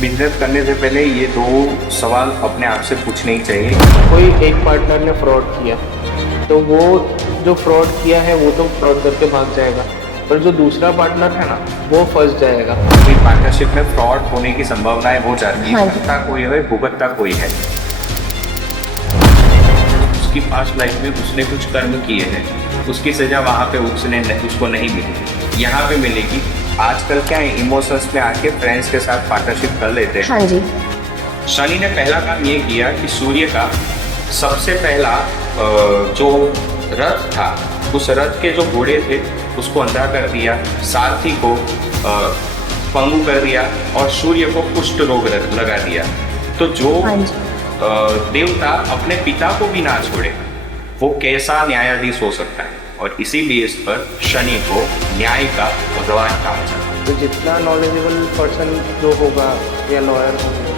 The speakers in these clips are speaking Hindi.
बिजनेस करने से पहले ये दो सवाल अपने आप से पूछने ही चाहिए। कोई एक पार्टनर ने फ्रॉड किया तो वो जो फ्रॉड किया है वो तो फ्रॉड करके भाग जाएगा, पर जो दूसरा पार्टनर है ना वो फंस जाएगा। कि पार्टनरशिप में फ्रॉड होने की संभावना है वो जाती हाँ है, जी। करता कोई है भुगतता कोई है। उसकी पास्ट लाइफ में उसने कुछ कर्म किए हैं, उसकी सजा वहाँ पे उसको नहीं मिली, यहाँ पे मिलेगी। आजकल क्या है, इमोशंस में आके फ्रेंड्स के साथ पार्टनरशिप कर लेते हैं। हाँ जी। शनि ने पहला काम ये किया कि सूर्य का सबसे पहला जो रथ था, उस रथ के जो घोड़े थे उसको अंधा कर दिया, सारथी को पंगु कर दिया और सूर्य को कुष्ठ रोग लगा दिया। तो जो हाँ जी। देवता अपने पिता को भी ना छोड़े वो कैसा न्यायाधीश हो सकता है, और इसीलिए इस पर शनि को न्याय का भगवान कहा जाता है। तो जितना नॉलेजेबल पर्सन जो होगा या लॉयर होगा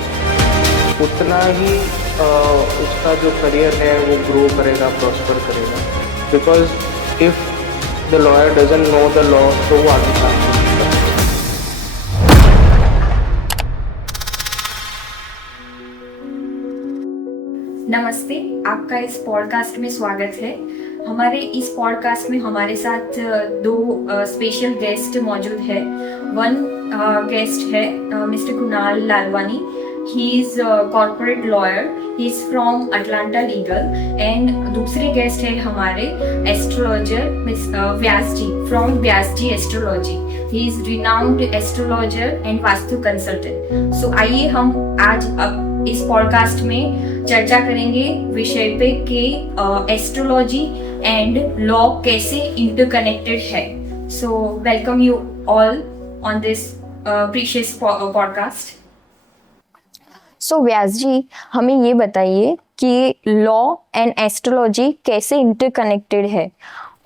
उतना ही उसका जो करियर है वो ग्रो करेगा, प्रॉस्पर करेगा। Because if the lawyer doesn't know the law तो वो आगे काम नहीं कर सकता। नमस्ते, आपका इस पॉडकास्ट में स्वागत है। हमारे इस पॉडकास्ट में हमारे साथ दो स्पेशल गेस्ट मौजूद है। वन गेस्ट है mister Kunal Lalwani. He is corporate lawyer, he is from Atlanta legal. And दूसरे गेस्ट है हमारे astrologer miss Vyas ji from Vyas ji astrology. He is renowned astrologer and vastu consultant. So आइए हम आज अब इस पॉडकास्ट में चर्चा करेंगे विषय पे कि एस्ट्रोलॉजी एंड लॉ कैसे इंटरकनेक्टेड है। So welcome you all on this precious podcast. So Vyas ji, हमें ये बताइए कि लॉ एंड एस्ट्रोलॉजी कैसे इंटरकनेक्टेड है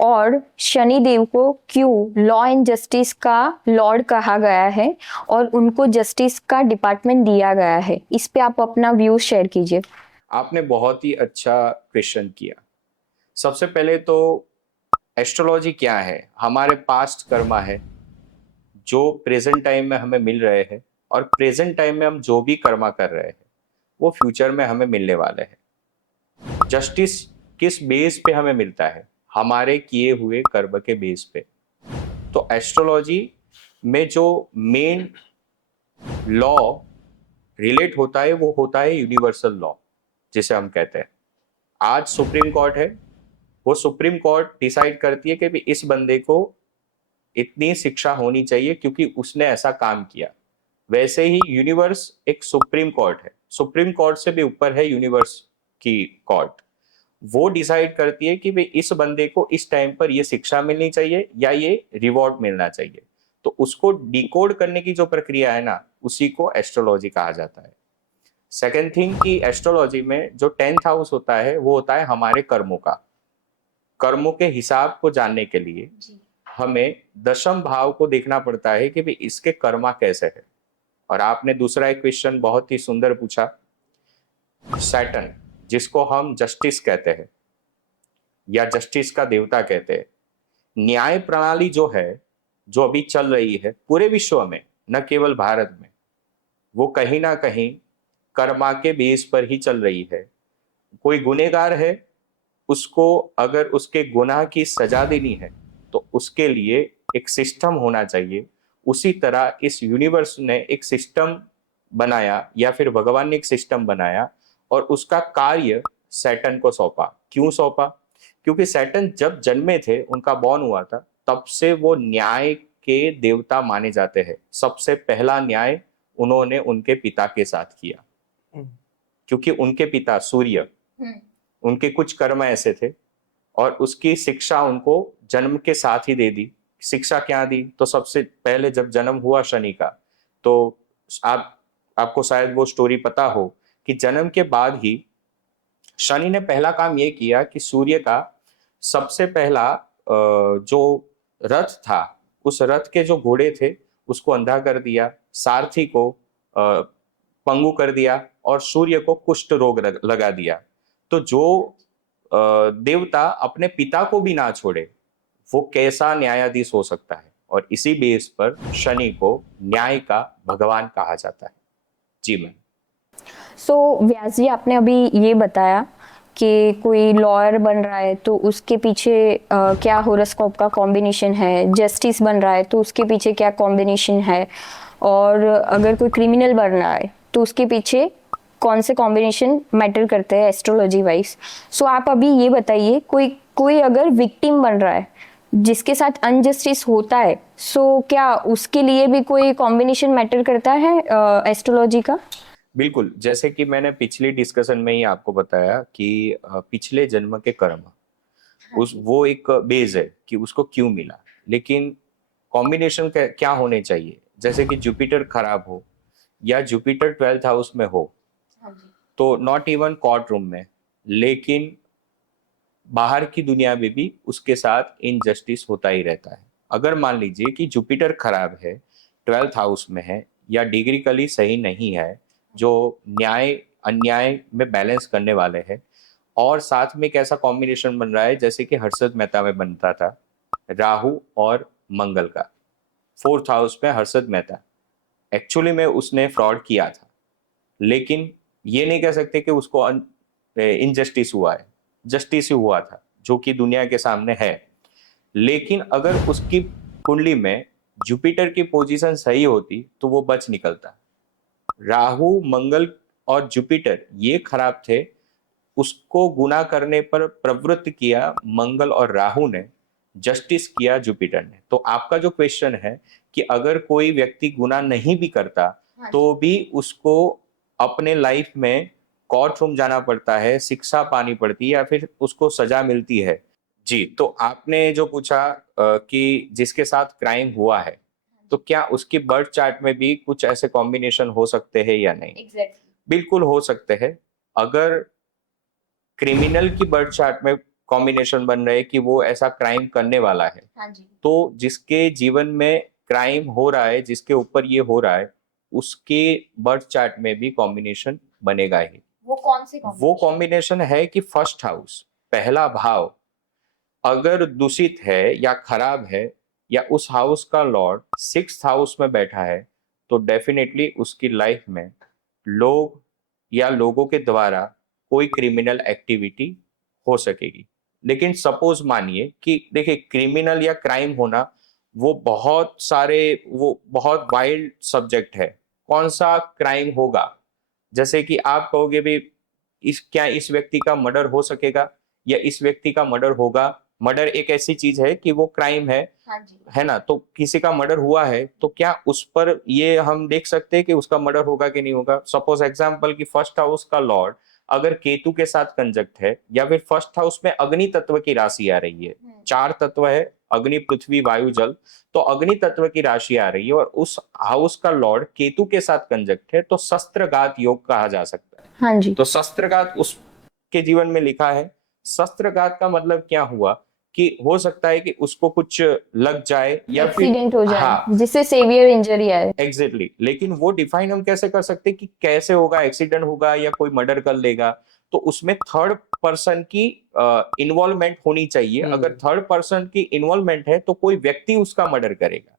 और शनिदेव को क्यों लॉ एंड जस्टिस का लॉर्ड कहा गया है और उनको जस्टिस का डिपार्टमेंट दिया गया है। इस पे आप अपना व्यू शेयर कीजिए। आपने बहुत ही अच्छा क्वेश्चन किया। सबसे पहले तो एस्ट्रोलॉजी क्या है? हमारे पास्ट कर्मा है जो प्रेजेंट टाइम में हमें मिल रहे हैं, और प्रेजेंट टाइम में हम जो भी कर्मा कर रहे हैं वो फ्यूचर में हमें मिलने वाले हैं। जस्टिस किस बेस पे हमें मिलता है? हमारे किए हुए कर्म के बेस पे। तो एस्ट्रोलॉजी में जो मेन लॉ रिलेट होता है वो होता है यूनिवर्सल लॉ, जिसे हम कहते हैं। आज सुप्रीम कोर्ट है, वो सुप्रीम कोर्ट डिसाइड करती है कि भी इस बंदे को इतनी शिक्षा होनी चाहिए क्योंकि उसने ऐसा काम किया। वैसे ही यूनिवर्स एक सुप्रीम कोर्ट है, सुप्रीम कोर्ट से भी ऊपर है यूनिवर्स की कोर्ट। वो डिसाइड करती है कि भाई इस बंदे को इस टाइम पर ये शिक्षा मिलनी चाहिए या ये रिवॉर्ड मिलना चाहिए। तो उसको डिकोड करने की जो प्रक्रिया है ना, उसी को एस्ट्रोलॉजी कहा जाता है। सेकेंड थिंग कि एस्ट्रोलॉजी में जो 10th हाउस होता है वो होता है हमारे कर्मों का। कर्मों के हिसाब को जानने के लिए हमें दशम भाव को देखना पड़ता है कि भाई इसके कर्मा कैसे है। और आपने दूसरा एक क्वेश्चन बहुत ही सुंदर पूछा। सैटर्न, जिसको हम जस्टिस कहते हैं या जस्टिस का देवता कहते हैं, न्याय प्रणाली जो है, जो अभी चल रही है पूरे विश्व में, न केवल भारत में, वो कहीं ना कहीं कर्मा के बेस पर ही चल रही है। कोई गुनहगार है, उसको अगर उसके गुनाह की सजा देनी है तो उसके लिए एक सिस्टम होना चाहिए। उसी तरह इस यूनिवर्स ने एक सिस्टम बनाया, या फिर भगवान ने एक सिस्टम बनाया और उसका कार्य सैटर्न को सौंपा। क्यों सौंपा? क्योंकि सैटर्न जब जन्मे थे, उनका बॉर्न हुआ था, तब से वो न्याय के देवता माने जाते हैं। सबसे पहला न्याय उन्होंने उनके पिता के साथ किया, क्योंकि उनके पिता सूर्य, उनके कुछ कर्म ऐसे थे और उसकी शिक्षा उनको जन्म के साथ ही दे दी। शिक्षा क्या दी? तो सबसे पहले जब जन्म हुआ शनि का, तो आपको शायद वो स्टोरी पता हो कि जन्म के बाद ही शनि ने पहला काम ये किया कि सूर्य का सबसे पहला जो रथ था, उस रथ के जो घोड़े थे उसको अंधा कर दिया, सारथी को पंगु कर दिया और सूर्य को कुष्ठ रोग लगा दिया। तो जो देवता अपने पिता को भी ना छोड़े वो कैसा न्यायाधीश हो सकता है? और इसी बेस पर शनि को न्याय का भगवान कहा जाता है। जी मैम। सो व्यास जी, आपने अभी ये बताया कि कोई लॉयर बन रहा है तो उसके पीछे क्या होरोस्कोप का कॉम्बिनेशन है, जस्टिस बन रहा है तो उसके पीछे क्या कॉम्बिनेशन है, और अगर कोई क्रिमिनल बन रहा है तो उसके पीछे कौन से कॉम्बिनेशन मैटर करते हैं एस्ट्रोलॉजी वाइज। सो आप अभी ये बताइए, कोई कोई अगर विक्टिम बन रहा है जिसके साथ अनजस्टिस होता है, सो क्या उसके लिए भी कोई कॉम्बिनेशन मैटर करता है एस्ट्रोलॉजी का? बिल्कुल, जैसे कि मैंने पिछली डिस्कशन में ही आपको बताया कि पिछले जन्म के कर्म उस वो एक बेस है कि उसको क्यों मिला, लेकिन कॉम्बिनेशन क्या होने चाहिए, जैसे कि जुपिटर खराब हो या जुपिटर 12th हाउस में हो, तो नॉट इवन कोर्ट रूम में, लेकिन बाहर की दुनिया में भी उसके साथ इनजस्टिस होता ही रहता है। अगर मान लीजिए कि जुपिटर खराब है, 12th हाउस में है, या डिग्रिकली सही नहीं है, जो न्याय अन्याय में बैलेंस करने वाले हैं, और साथ में एक ऐसा कॉम्बिनेशन बन रहा है जैसे कि हर्षद मेहता में बनता था, राहु और मंगल का, 4th हाउस में हर्षद मेहता, एक्चुअली में उसने फ्रॉड किया था, लेकिन ये नहीं कह सकते कि उसको इनजस्टिस हुआ है, जस्टिस ही हुआ था जो कि दुनिया के सामने है। लेकिन अगर उसकी कुंडली में जुपिटर की पोजीशन सही होती तो वो बच निकलता। राहु मंगल और जुपिटर ये खराब थे, उसको गुना करने पर प्रवृत्त किया मंगल और राहु ने, जस्टिस किया जुपिटर ने। तो आपका जो क्वेश्चन है कि अगर कोई व्यक्ति गुनाह नहीं भी करता तो भी उसको अपने लाइफ में कोर्ट रूम जाना पड़ता है, शिक्षा पानी पड़ती है, या फिर उसको सजा मिलती है। जी, तो आपने जो पूछा कि जिसके साथ क्राइम हुआ है तो क्या उसकी बर्थ चार्ट में भी कुछ ऐसे कॉम्बिनेशन हो सकते हैं या नहीं? बिल्कुल हो सकते हैं। अगर क्रिमिनल की बर्थ चार्ट में कॉम्बिनेशन बन रहे कि वो ऐसा क्राइम करने वाला है, तो जिसके जीवन में क्राइम हो रहा है, जिसके ऊपर ये हो रहा है, उसके बर्थ चार्ट में भी कॉम्बिनेशन बनेगा ही। वो कॉम्बिनेशन है कि फर्स्ट हाउस, पहला भाव अगर दूषित है या खराब है, या उस हाउस का लॉर्ड 6th हाउस में बैठा है, तो डेफिनेटली उसकी लाइफ में लोग या लोगों के द्वारा कोई क्रिमिनल एक्टिविटी हो सकेगी। लेकिन सपोज मानिए कि देखिए, क्रिमिनल या क्राइम होना वो बहुत वाइल्ड सब्जेक्ट है। कौन सा क्राइम होगा? जैसे कि आप कहोगे भी इस व्यक्ति का मर्डर हो सकेगा या इस व्यक्ति का मर्डर होगा। मर्डर एक ऐसी चीज है कि वो क्राइम है ना? तो किसी का मर्डर हुआ है तो क्या उस पर ये हम देख सकते हैं कि उसका मर्डर होगा कि नहीं होगा? सपोज एग्जांपल कि फर्स्ट हाउस का लॉर्ड अगर केतु के साथ कंजक्ट है, या फिर फर्स्ट हाउस में अग्नि तत्व की राशि आ रही है, 4 तत्व है, अग्नि पृथ्वी वायु जल, तो अग्नि तत्व की राशि आ रही है और उस हाउस का लॉर्ड केतु के साथ कंजक्ट है, तो शस्त्रघात योग कहा जा सकता है। हाँ जी। तो शस्त्रघात उसके जीवन में लिखा है। शस्त्रघात का मतलब क्या हुआ कि हो सकता है कि उसको कुछ लग जाए या फिर एक्सीडेंट हो जाए, हाँ, जिससे सेवियर इंजरी आए। एग्जैक्टली। लेकिन वो डिफाइन हम कैसे कर सकते कि कैसे होगा? एक्सीडेंट होगा या कोई मर्डर कर लेगा, तो उसमें थर्ड पर्सन की इन्वॉल्वमेंट होनी चाहिए। अगर थर्ड पर्सन की इन्वॉल्वमेंट है तो कोई व्यक्ति उसका मर्डर करेगा।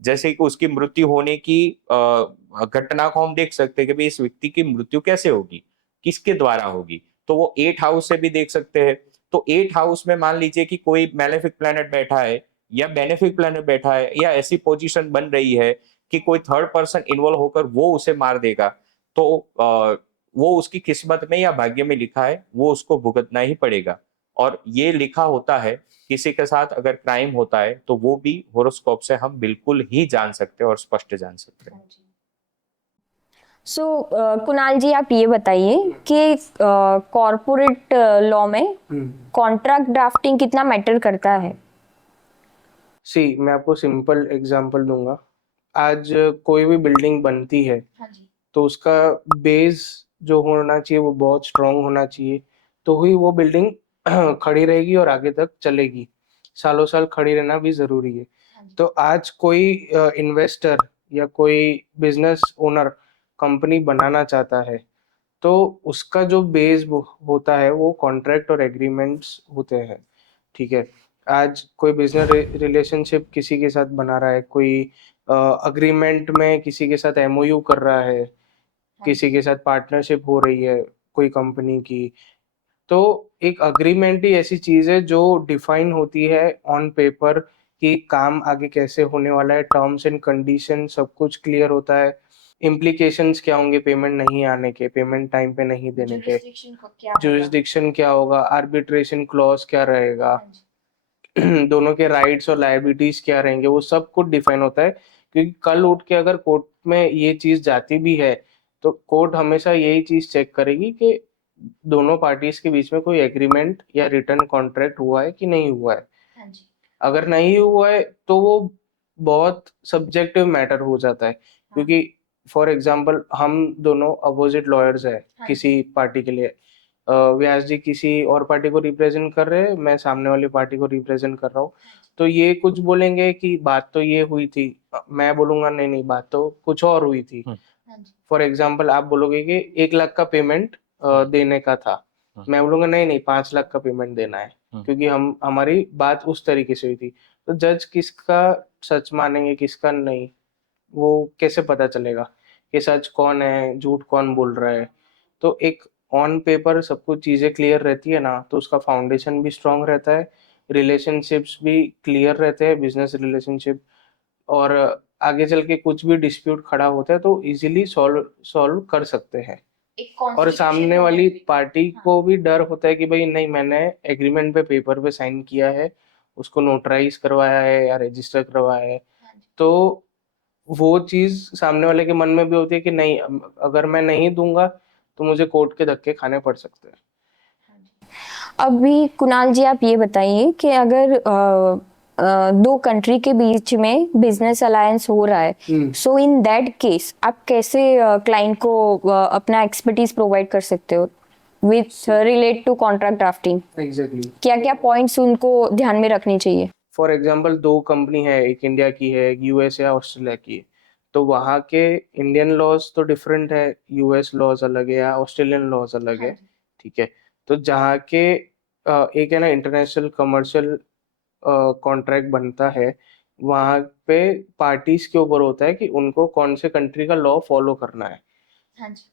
जैसे कि उसकी मृत्यु होने की घटना को हम देख सकते हैं कि भाई इस व्यक्ति की मृत्यु कैसे होगी, किसके द्वारा होगी, तो वो 8th हाउस से भी देख सकते हैं। तो 8th हाउस में मान लीजिए कि कोई मैलेफिक प्लैनेट बैठा है या बेनिफिक प्लैनेट बैठा है, या ऐसी पोजीशन बन रही है कि कोई थर्ड पर्सन इन्वॉल्व होकर वो उसे मार देगा, तो वो उसकी किस्मत में या भाग्य में लिखा है, वो उसको भुगतना ही पड़ेगा। और ये लिखा होता है, किसी के साथ अगर क्राइम होता है तो वो भी होरोस्कोप से हम बिल्कुल ही जान सकते हैं और स्पष्ट जान सकते हैं। सो कुणाल जी, आप ये बताइए कि कॉर्पोरेट लॉ में कॉन्ट्रैक्ट ड्राफ्टिंग कितना मैटर करता है? मैं आपको सिंपल एग्जांपल दूंगा। आज कोई भी बिल्डिंग बनती है तो उसका बेस जो होना चाहिए वो बहुत स्ट्रांग होना चाहिए, तो ही वो बिल्डिंग खड़ी रहेगी और आगे तक चलेगी। सालों साल खड़ी रहना भी जरूरी है। तो आज कोई इन्वेस्टर या कोई बिजनेस ओनर कंपनी बनाना चाहता है तो उसका जो बेस होता है वो कॉन्ट्रैक्ट और एग्रीमेंट्स होते हैं। ठीक है, आज कोई बिजनेस रिलेशनशिप किसी के साथ बना रहा है, कोई अग्रीमेंट में किसी के साथ एमओयू कर रहा है, किसी के साथ पार्टनरशिप हो रही है कोई कंपनी की, तो एक अग्रीमेंट ही ऐसी चीज है जो डिफाइन होती है ऑन पेपर कि काम आगे कैसे होने वाला है, टर्म्स एंड कंडीशन सब कुछ क्लियर होता है, इम्प्लीकेशंस क्या होंगे पेमेंट नहीं आने के, पेमेंट टाइम पे नहीं देने के, जुरिस्डिक्शन क्या होगा, आर्बिट्रेशन क्लॉज क्या रहेगा, दोनों के राइट्स और लायबिलिटीज क्या रहेंगे, वो सब कुछ डिफाइन होता है। क्योंकि कल उठ के अगर कोर्ट में ये चीज जाती भी है तो कोर्ट हमेशा यही चीज चेक करेगी कि दोनों पार्टीज के बीच में कोई एग्रीमेंट या रिटर्न कॉन्ट्रैक्ट हुआ है कि नहीं हुआ है। अगर नहीं हुआ है तो वो बहुत सब्जेक्टिव मैटर हो जाता है, क्योंकि फॉर एग्जांपल हम दोनों अपोजिट लॉयर्स है किसी पार्टी के लिए, व्यास जी किसी और पार्टी को रिप्रेजेंट कर रहे हैं, मैं सामने वाली पार्टी को रिप्रेजेंट कर रहा हूँ, तो ये कुछ बोलेंगे कि बात तो ये हुई थी, मैं बोलूंगा नहीं नहीं बात तो कुछ और हुई थी। फॉर एग्जाम्पल आप बोलोगे कि 1 लाख का पेमेंट देने का था, मैं बोलूंगा नहीं नहीं 5 लाख का पेमेंट देना है, क्योंकि हमारी बात उस तरीके से हुई थी। तो जज किसका सच मानेंगे किसका नहीं, वो कैसे पता चलेगा कि सच कौन है झूठ कौन बोल रहा है। तो एक ऑन पेपर सब कुछ चीजें क्लियर रहती है ना, तो उसका फाउंडेशन भी स्ट्रांग रहता है, रिलेशनशिप्स भी क्लियर रहते हैं, बिजनेस रिलेशनशिप, और आगे चल के कुछ भी डिस्प्यूट खड़ा होता है तो इजीली सॉल्व कर सकते हैं। और सामने वाली पार्टी को भी डर होता है कि भाई नहीं मैंने एग्रीमेंट पे पेपर पे साइन किया है, उसको नोटराइज करवाया है या रजिस्टर करवाया है, तो वो चीज सामने वाले के मन में भी होती है कि नहीं अगर मैं नहीं दूंगा तो मुझे कोर्ट के धक्के खाने पड़ सकते हैं। अभी कुणाल जी आप ये बताइए कि अगर दो कंट्री के बीच में बिजनेस अलायंस हो रहा है, सो इन दैट केस आप कैसे क्लाइंट को अपना एक्सपर्टीज प्रोवाइड कर सकते हो with relate to contract drafting? Exactly क्या क्या पॉइंट्स उनको ध्यान में रखनी चाहिए? फॉर एग्जाम्पल 2 कंपनी है, एक इंडिया की है एक यूएस या ऑस्ट्रेलिया की है, तो वहाँ के इंडियन लॉज तो डिफरेंट है, यूएस लॉज अलग है या ऑस्ट्रेलियन लॉज अलग है, ठीक है। तो जहाँ के एक है ना इंटरनेशनल कमर्शियल कॉन्ट्रैक्ट बनता है, वहाँ पे पार्टीज के ऊपर होता है कि उनको कौन से कंट्री का लॉ फॉलो करना है,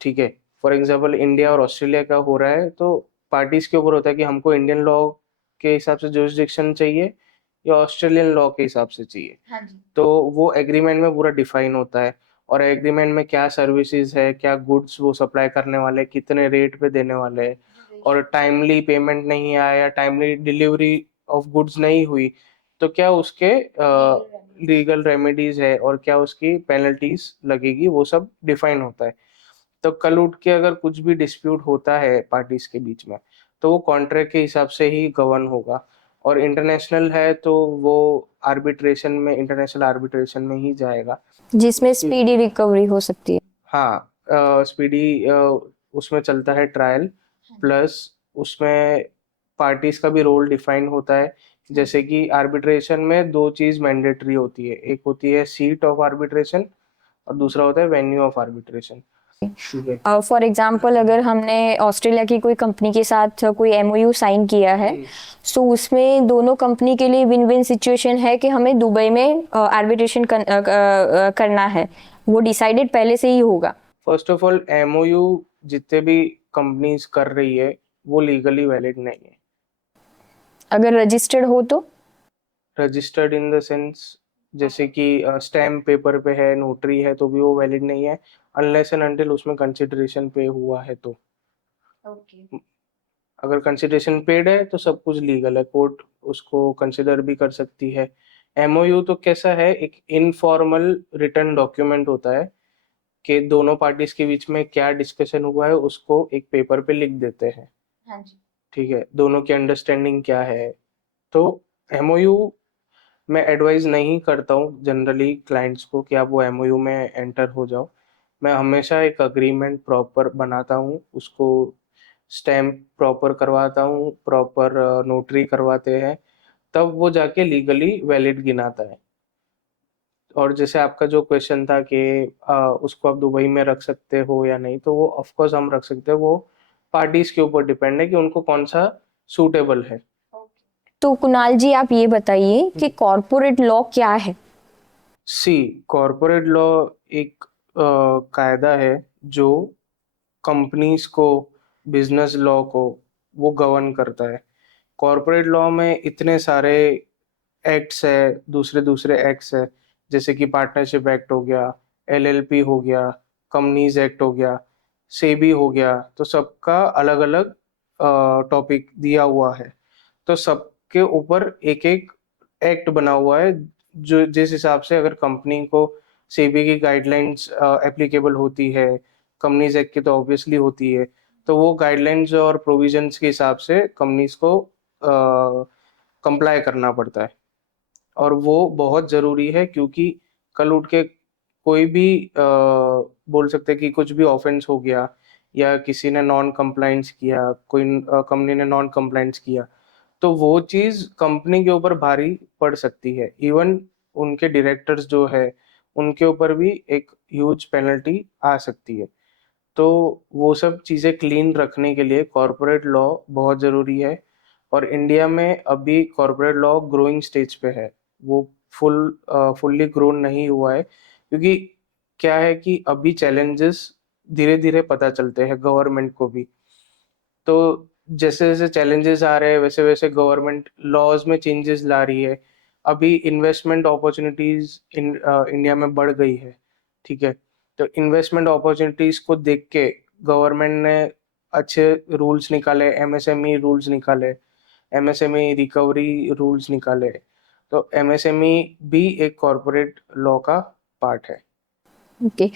ठीक है। फॉर एग्जाम्पल इंडिया और ऑस्ट्रेलिया का हो रहा है तो पार्टीज के ऊपर होता है कि हमको इंडियन लॉ के हिसाब से जुरिस्डिक्शन चाहिए या ऑस्ट्रेलियन लॉ के हिसाब से चाहिए। तो वो एग्रीमेंट में पूरा डिफाइन होता है, और एग्रीमेंट में क्या सर्विसेज है, क्या गुड्स वो सप्लाई करने वाले हैं, कितने रेट पे देने वाले हैं, और टाइमली पेमेंट नहीं आया या टाइमली डिलीवरी ऑफ गुड्स नहीं हुई तो क्या उसके लीगल रेमेडीज है और क्या उसकी पेनल्टीज लगेगी, वो सब डिफाइन होता है। तो कल उठ के अगर कुछ भी डिस्प्यूट होता है पार्टीज के बीच में तो वो कॉन्ट्रैक्ट के हिसाब से ही गवर्न होगा, और इंटरनेशनल है तो वो आर्बिट्रेशन में, इंटरनेशनल आर्बिट्रेशन में ही जाएगा, जिसमें स्पीडी रिकवरी हो सकती है। हाँ स्पीडी उसमें चलता है ट्रायल, प्लस उसमें पार्टीज का भी रोल डिफाइन होता है। जैसे कि आर्बिट्रेशन में 2 चीज मैंडेटरी होती है, एक होती है सीट ऑफ आर्बिट्रेशन और दूसरा होता है venue of arbitration. For example अगर हमने ऑस्ट्रेलिया की कोई कंपनी के साथ कोई एमओयू साइन किया है, सो उसमें दोनों कंपनी के लिए विन विन सिचुएशन है कि हमें दुबई में आर्बिट्रेशन करना है, वो डिसाइडेड पहले से ही होगा। फर्स्ट ऑफ ऑल एमओयू जितने भी कंपनीज कर रही है वो लीगली वैलिड नहीं है। अगर रजिस्टर्ड हो तो? रजिस्टर्ड इन द सेंस जैसे कि स्टैम्प पेपर पे है, नोटरी है, तो भी वो वैलिड नहीं है अनलेस एंड अनटिल उसमें कंसिडरेशन पे हुआ है। तो अगर कंसिडरेशन पेड है तो सब कुछ लीगल है, कोर्ट उसको कंसिडर भी कर सकती है। एमओयू तो कैसा है, एक इनफॉर्मल रिटन डॉक्यूमेंट होता है कि दोनों पार्टीज के बीच में क्या डिस्कशन हुआ है उसको एक पेपर पे लिख देते हैं, ठीक है, दोनों की अंडरस्टैंडिंग क्या है। तो एमओयू मैं एडवाइज नहीं करता हूँ जनरली क्लाइंट्स को कि आप वो एमओयू में एंटर हो जाओ। मैं हमेशा एक अग्रीमेंट प्रॉपर बनाता हूँ, उसको स्टैम्प प्रॉपर करवाता हूँ, प्रॉपर नोटरी करवाते हैं, तब वो जाके लीगली वैलिड गिनाता है। और जैसे आपका जो क्वेश्चन था कि उसको आप दुबई में रख सकते हो या नहीं, तो वो ऑफ कोर्स हम रख सकते हैं, वो पार्टीज के ऊपर डिपेंड है कि उनको कौन सा सूटेबल है। तो कुणाल जी आप ये बताइए कि कॉर्पोरेट लॉ क्या है? कॉर्पोरेट लॉ एक कायदा है जो कंपनीज को, बिजनेस लॉ को वो गवर्न करता है। कॉरपोरेट लॉ में इतने सारे एक्ट्स है, दूसरे दूसरे एक्ट्स है, जैसे कि पार्टनरशिप एक्ट हो गया, एलएलपी हो गया, कंपनीज एक्ट हो गया, सेबी हो गया, तो सबका अलग अलग टॉपिक दिया हुआ है। तो सबके ऊपर एक एक एक्ट बना हुआ है, जो जिस हिसाब से अगर कंपनी को सेबी की गाइडलाइंस एप्लीकेबल होती है, कंपनीज एक्ट की तो ऑब्वियसली होती है, तो वो गाइडलाइंस और प्रोविजंस के हिसाब से कंपनीज को कंप्लाई करना पड़ता है। और वो बहुत ज़रूरी है, क्योंकि कल उठ के कोई भी बोल सकते हैं कि कुछ भी ऑफेंस हो गया, या किसी ने नॉन कंप्लाइंस किया, कोई कंपनी ने नॉन कंप्लाइंस किया, तो वो चीज़ कंपनी के ऊपर भारी पड़ सकती है। इवन उनके डायरेक्टर्स जो है, उनके ऊपर भी एक ह्यूज पेनल्टी आ सकती है। तो वो सब चीज़ें क्लीन रखने के लिए कॉरपोरेट लॉ बहुत ज़रूरी है। और इंडिया में अभी कॉरपोरेट लॉ ग्रोइंग स्टेज पे है, वो फुल्ली ग्रोन नहीं हुआ है, क्योंकि क्या है कि अभी चैलेंजेस धीरे धीरे पता चलते हैं गवर्नमेंट को भी। तो जैसे जैसे चैलेंजेस आ रहे हैं, वैसे वैसे गवर्नमेंट लॉज में चेंजेस ला रही है। अभी इन्वेस्टमेंट अपॉर्चुनिटीज इंडिया में बढ़ गई है, ठीक है। तो इन्वेस्टमेंट अपॉर्चुनिटीज को देख के गवर्नमेंट ने अच्छे रूल्स निकाले, एमएसएमई रूल्स निकाले, एमएसएमई रिकवरी रूल्स निकाले। तो एमएसएमई भी एक कॉरपोरेट लॉ का पार्ट है। ओके,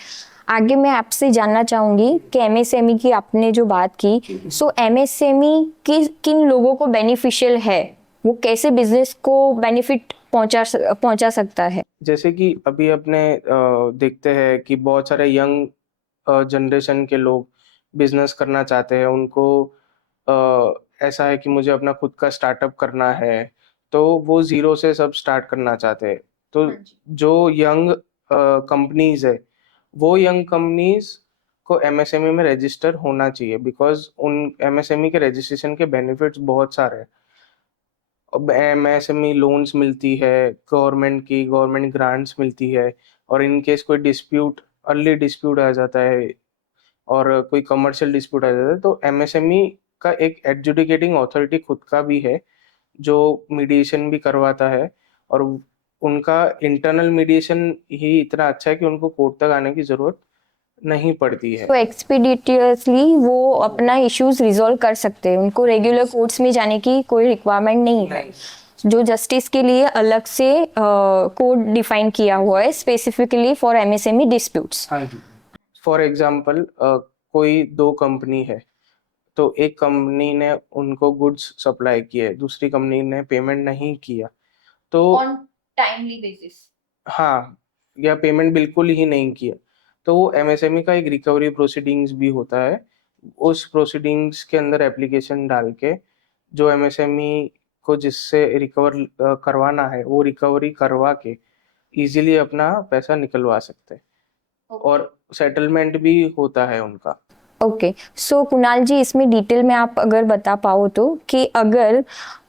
आगे मैं आपसे जानना चाहूंगी कि एमएसएमई की आपने जो बात की, सो एमएसएमई किन लोगों को बेनिफिशियल है, वो कैसे बिजनेस को बेनिफिट पहुंचा सकता है? जैसे कि अभी अपने देखते हैं कि बहुत सारे यंग जनरेशन के लोग बिजनेस करना चाहते हैं। उनको ऐसा है कि मुझे अपना खुद का स्टार्टअप करना है, तो वो जीरो से सब स्टार्ट करना चाहते हैं। तो जो यंग कंपनीज है, वो यंग कंपनीज को एमएसएमई में रजिस्टर होना चाहिए, बिकॉज उन एमएसएमई के रजिस्ट्रेशन के बेनिफिट्स बहुत सारे हैं। एमएसएमई लोन्स मिलती है, गवर्नमेंट ग्रांट्स मिलती है, और इन केस कोई डिस्प्यूट, अर्ली डिस्प्यूट आ जाता है और कोई कमर्शियल डिस्प्यूट आ जाता है, तो एमएसएमई का एक एडजुडिकेटिंग अथॉरिटी खुद का भी है, जो मीडिएशन भी करवाता है। और उनका इंटरनल मीडिएशन ही इतना अच्छा है कि उनको कोर्ट तक आने की जरूरत नहीं पड़ती है। तो एक्सपीडिटियसली वो अपना इश्यूज रिजॉल्व कर सकते हैं, उनको रेगुलर कोर्ट्स में जाने की कोई रिक्वायरमेंट नहीं है। जो जस्टिस के लिए अलग से कोड डिफाइन किया हुआ है स्पेसिफिकली फॉर एमएसएमई डिस्प्यूट्स। हाँ जी। फॉर एग्जाम्पल, कोई दो कंपनी है, तो एक कंपनी ने उनको गुड्स सप्लाई किए, दूसरी कंपनी ने पेमेंट नहीं किया, तो ऑन टाइमली बेसिस, हाँ, या पेमेंट बिल्कुल ही नहीं किया, तो वो एमएसएमई का एक रिकवरी प्रोसीडिंग्स भी होता है। उस प्रोसीडिंग्स के अंदर एप्लीकेशन डाल के जो एमएसएमई को जिससे रिकवर करवाना है, वो रिकवरी करवा के इजीली अपना पैसा निकलवा सकते हैं, और सेटलमेंट भी होता है उनका। ओके, सो कुणाल जी, इसमें डिटेल में आप अगर बता पाओ तो, कि अगर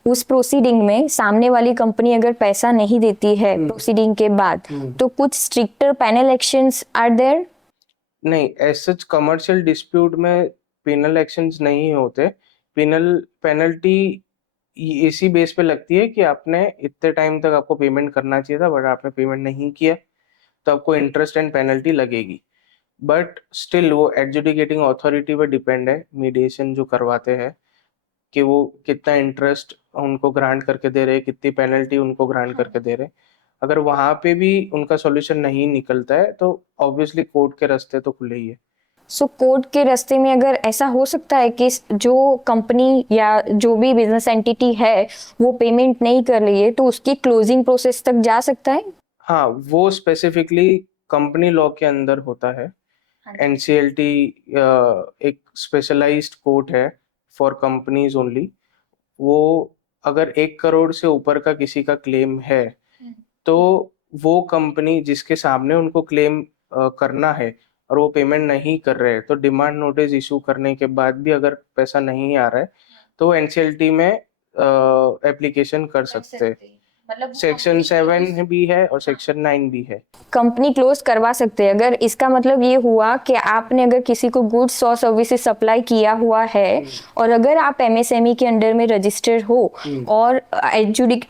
उस प्रोसीडिंग में सामने वाली कंपनी अगर पैसा नहीं देती है प्रोसीडिंग के बाद, तो कुछ stricter penal actions are there? नहीं, एज सच कमर्शियल डिस्प्यूट में पेनल एक्शंस नहीं होते। पेनल्टी इसी बेस पे लगती है कि आपने इतने टाइम तक आपको पेमेंट करना चाहिए था, बट आपने पेमेंट नहीं किया, तो आपको इंटरेस्ट एंड पेनल्टी लगेगी। बट स्टिल वो एडजुडिकेटिंग अथॉरिटी पे डिपेंड है, मीडिएशन जो करवाते हैं, कि वो कितना इंटरेस्ट उनको ग्रांट करके दे रहे, कितनी पेनल्टी उनको ग्रांट करके दे रहे। अगर वहां पे भी उनका सॉल्यूशन नहीं निकलता है, तो ऑब्वियसली कोर्ट के रास्ते तो खुले ही है। सो कोर्ट के रास्ते में अगर ऐसा हो सकता है कि जो कंपनी या जो भी बिजनेस एंटिटी है वो पेमेंट नहीं कर रही है, तो उसकी क्लोजिंग प्रोसेस तक जा सकता है? हाँ, वो स्पेसिफिकली कंपनी लॉ के अंदर होता है। एनसीएलटी एक स्पेशलाइज्ड कोर्ट है फॉर कंपनीज ओनली। वो अगर 1 करोड़ से ऊपर का किसी का क्लेम है, तो वो कंपनी जिसके सामने उनको क्लेम करना है और वो पेमेंट नहीं कर रहे हैं, तो डिमांड नोटिस इशू करने के बाद भी अगर पैसा नहीं आ रहा है, तो एनसीएलटी में एप्लीकेशन कर सकते हैं। मतलब सेक्शन 7 भी है और सेक्शन 9 भी है। कंपनी क्लोज करवा सकते हैं। अगर इसका मतलब ये हुआ कि आपने अगर किसी को गुड्स और सर्विसेज सप्लाई किया हुआ है और अगर आप एमएसएमई के अंडर में रजिस्टर्ड हो और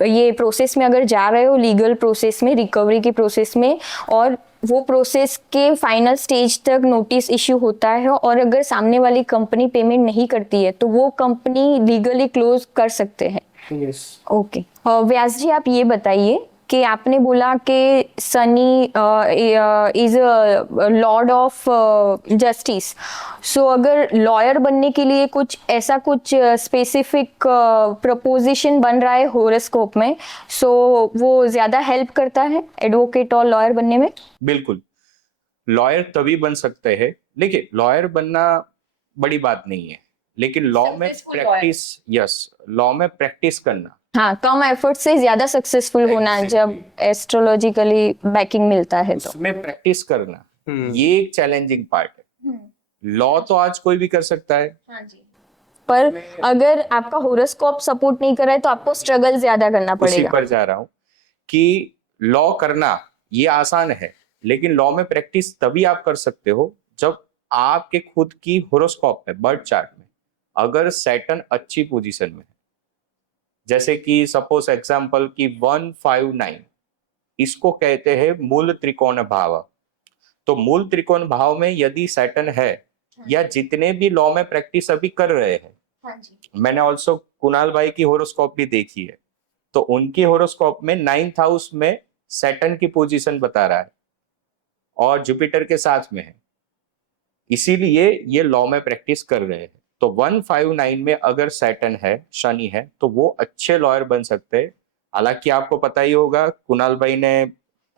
ये प्रोसेस में अगर जा रहे हो, लीगल प्रोसेस में, रिकवरी की प्रोसेस में, और वो प्रोसेस के फाइनल स्टेज तक नोटिस इश्यू होता है और अगर सामने वाली कंपनी पेमेंट नहीं करती है तो वो कंपनी लीगली क्लोज कर सकते हैं। यस। ओके। व्यास जी, आप ये बताइए कि आपने बोला कि Shani is a lord of justice. So अगर लॉयर बनने के लिए कुछ स्पेसिफिक प्रपोजिशन बन रहा है होरोस्कोप में, सो वो ज्यादा हेल्प करता है एडवोकेट और लॉयर बनने में? बिल्कुल, लॉयर तभी बन सकते हैं। देखिए, लॉयर बनना बड़ी बात नहीं है, लेकिन लॉ में Successful प्रैक्टिस, यस, लॉ में प्रैक्टिस करना, हाँ, कम एफर्ट से ज्यादा सक्सेसफुल होना जब एस्ट्रोलॉजिकली बैकिंग मिलता है तो। उसमें प्रैक्टिस करना, ये एक चैलेंजिंग पार्ट है। लॉ तो आज कोई भी कर सकता है, हाँ जी। पर अगर आपका होरोस्कोप सपोर्ट नहीं कर रहा है तो आपको स्ट्रगल ज्यादा करना उसी पड़ेगा। पर जा रहा हूं कि लॉ करना ये आसान है, लेकिन लॉ में प्रैक्टिस तभी आप कर सकते हो जब आपके खुद की होरोस्कोप में, बर्थ चार्ट में अगर सैटर्न अच्छी पोजीशन में है। जैसे कि सपोज एग्जांपल कि 159, इसको कहते हैं मूल त्रिकोण भाव। तो मूल त्रिकोण भाव में यदि सैटर्न है, या जितने भी लॉ में प्रैक्टिस अभी कर रहे हैं, हाँ जी। मैंने ऑल्सो कुणाल भाई की होरोस्कोप भी देखी है, तो उनकी होरोस्कोप में 9th हाउस में सैटर्न की पोजीशन बता रहा है और जुपिटर के साथ में है, इसीलिए ये लॉ में प्रैक्टिस कर रहे हैं। तो 159 में अगर सैटर्न है, शनि है, तो वो अच्छे लॉयर बन सकते हैं। हालांकि आपको पता ही होगा, कुणाल भाई ने